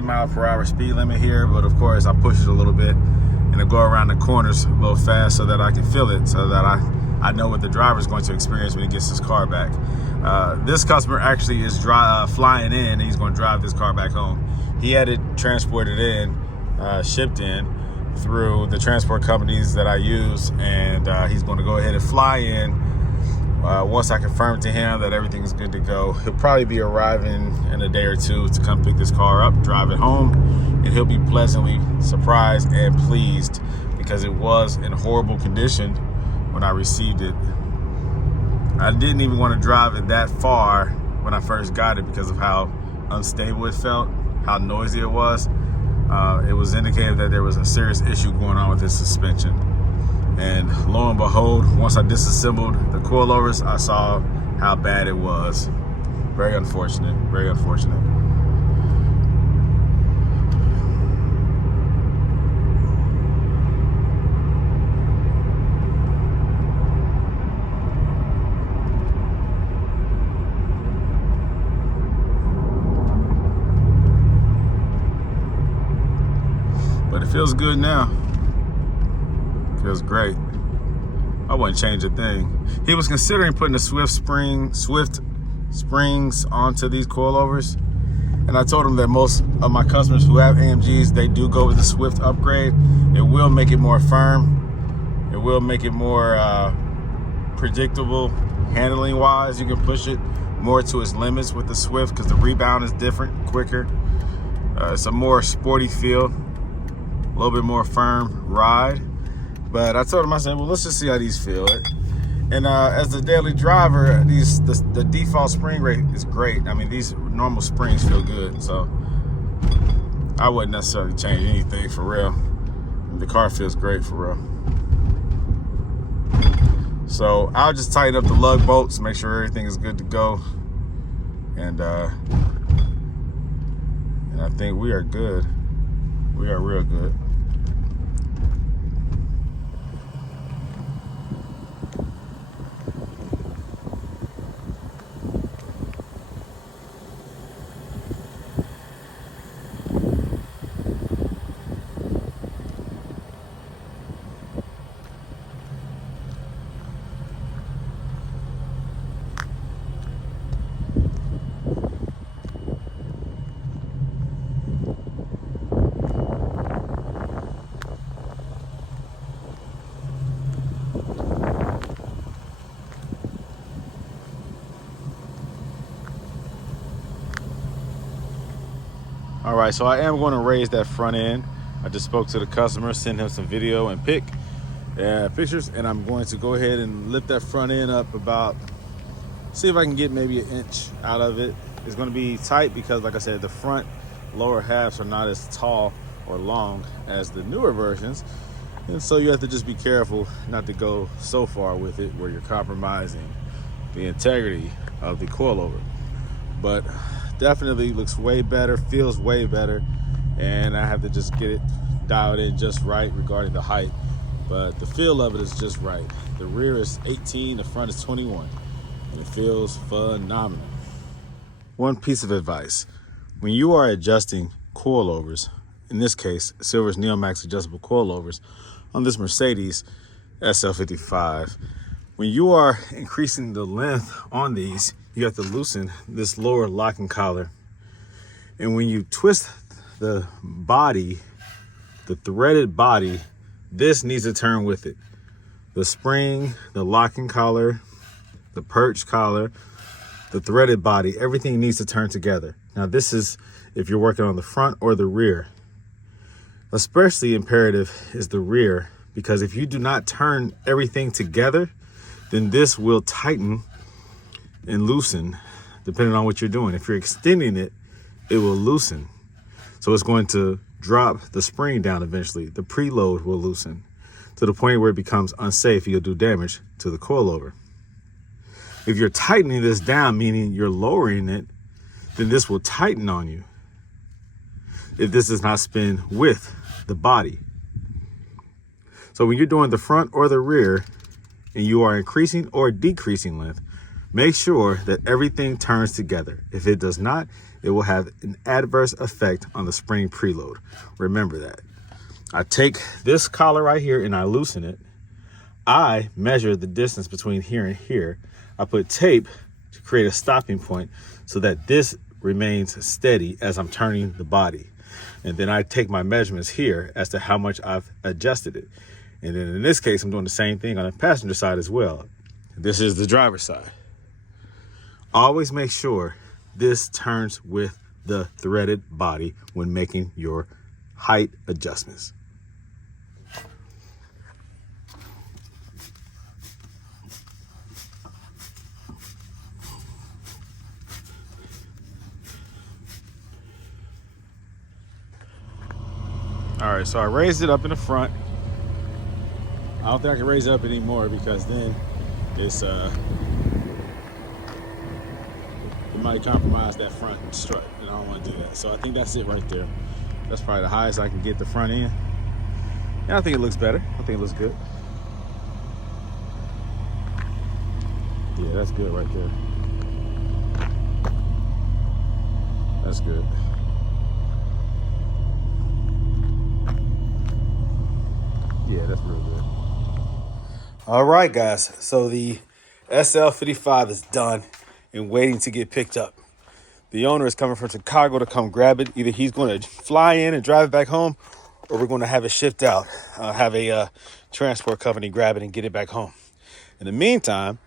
mile per hour speed limit here, but of course I push it a little bit and I go around the corners a little fast so that I can feel it, so that I know what the driver is going to experience when he gets his car back. This customer actually is flying in, and he's going to drive this car back home. He had it transported in, shipped in, through the transport companies that I use, and he's going to go ahead and fly in once I confirm to him that everything's good to go. He'll probably be arriving in a day or two to come pick this car up, drive it home, and he'll be pleasantly surprised and pleased because it was in horrible condition when I received it. I didn't even want to drive it that far when I first got it because of how unstable it felt, how noisy it was. It was indicated that there was a serious issue going on with this suspension. And lo and behold, once I disassembled the coilovers, I saw how bad it was. Very unfortunate, very unfortunate. But it feels good now. Feels great. I wouldn't change a thing. He was considering putting the Swift springs onto these coilovers, and I told him that most of my customers who have AMGs, they do go with the Swift upgrade. It will make it more firm. It will make it more predictable handling wise. You can push it more to its limits with the Swift because the rebound is different, quicker. It's a more sporty feel, a little bit more firm ride. But I told him, I said, well, let's just see how these feel. And as the daily driver, the default spring rate is great. I mean, these normal springs feel good. So I wouldn't necessarily change anything for real. The car feels great for real. So I'll just tighten up the lug bolts, make sure everything is good to go. And I think we are good. We are real good. All right, so I am going to raise that front end. I just spoke to the customer, sent him some video and pictures, and I'm going to go ahead and lift that front end up about, see if I can get maybe an inch out of it. It's going to be tight because, like I said, the front lower halves are not as tall or long as the newer versions. And so you have to just be careful not to go so far with it where you're compromising the integrity of the coilover. But definitely looks way better, feels way better, and I have to just get it dialed in just right regarding the height. But the feel of it is just right. The rear is 18, the front is 21, and it feels phenomenal. One piece of advice: when you are adjusting coilovers, in this case Silver's Neomax adjustable coilovers on this Mercedes SL55, when you are increasing the length on these, you have to loosen this lower locking collar. And when you twist the body, the threaded body, this needs to turn with it. The spring, the locking collar, the perch collar, the threaded body, everything needs to turn together. Now this is if you're working on the front or the rear. Especially imperative is the rear, because if you do not turn everything together, then this will tighten and loosen depending on what you're doing. If you're extending it, it will loosen. So it's going to drop the spring down eventually. The preload will loosen to the point where it becomes unsafe. You'll do damage to the coilover. If you're tightening this down, meaning you're lowering it, then this will tighten on you if this does not spin with the body. So when you're doing the front or the rear and you are increasing or decreasing length, make sure that everything turns together. If it does not, it will have an adverse effect on the spring preload. Remember that. I take this collar right here and I loosen it. I measure the distance between here and here. I put tape to create a stopping point so that this remains steady as I'm turning the body. And then I take my measurements here as to how much I've adjusted it. And then in this case, I'm doing the same thing on the passenger side as well. This is the driver's side. Always make sure this turns with the threaded body when making your height adjustments. All right, so I raised it up in the front. I don't think I can raise it up anymore because then it's it might compromise that front strut, and I don't want to do that. So I think that's it right there. That's probably the highest I can get the front end. And I think it looks better. I think it looks good. Yeah, that's good right there. That's good. Yeah, that's real good. All right, guys. So the SL55 is done and waiting to get picked up. The owner is coming from Chicago to come grab it. Either he's going to fly in and drive it back home, or we're going to have it shipped out. Have a transport company grab it and get it back home. In the meantime,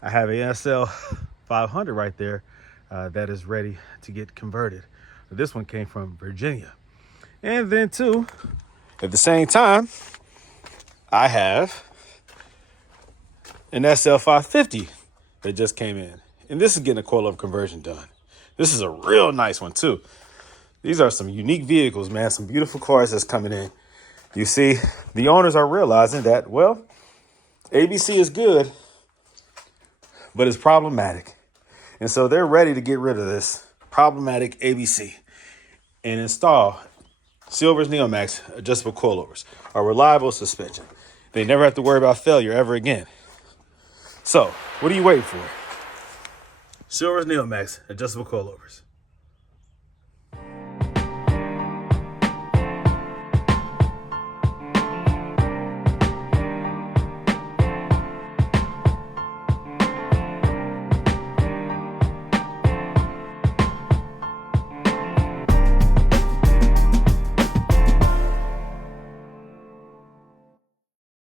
I have a SL500 right there that is ready to get converted. This one came from Virginia. And then too, at the same time, I have an SL550 that just came in. And this is getting a coilover conversion done. This is a real nice one too. These are some unique vehicles, man. Some beautiful cars that's coming in. You see, the owners are realizing that, well, ABC is good, but it's problematic. And so they're ready to get rid of this problematic ABC and install Silver's Neomax adjustable coilovers, a reliable suspension. They never have to worry about failure ever again. So, what are you waiting for? Silver's Neomax adjustable coilovers.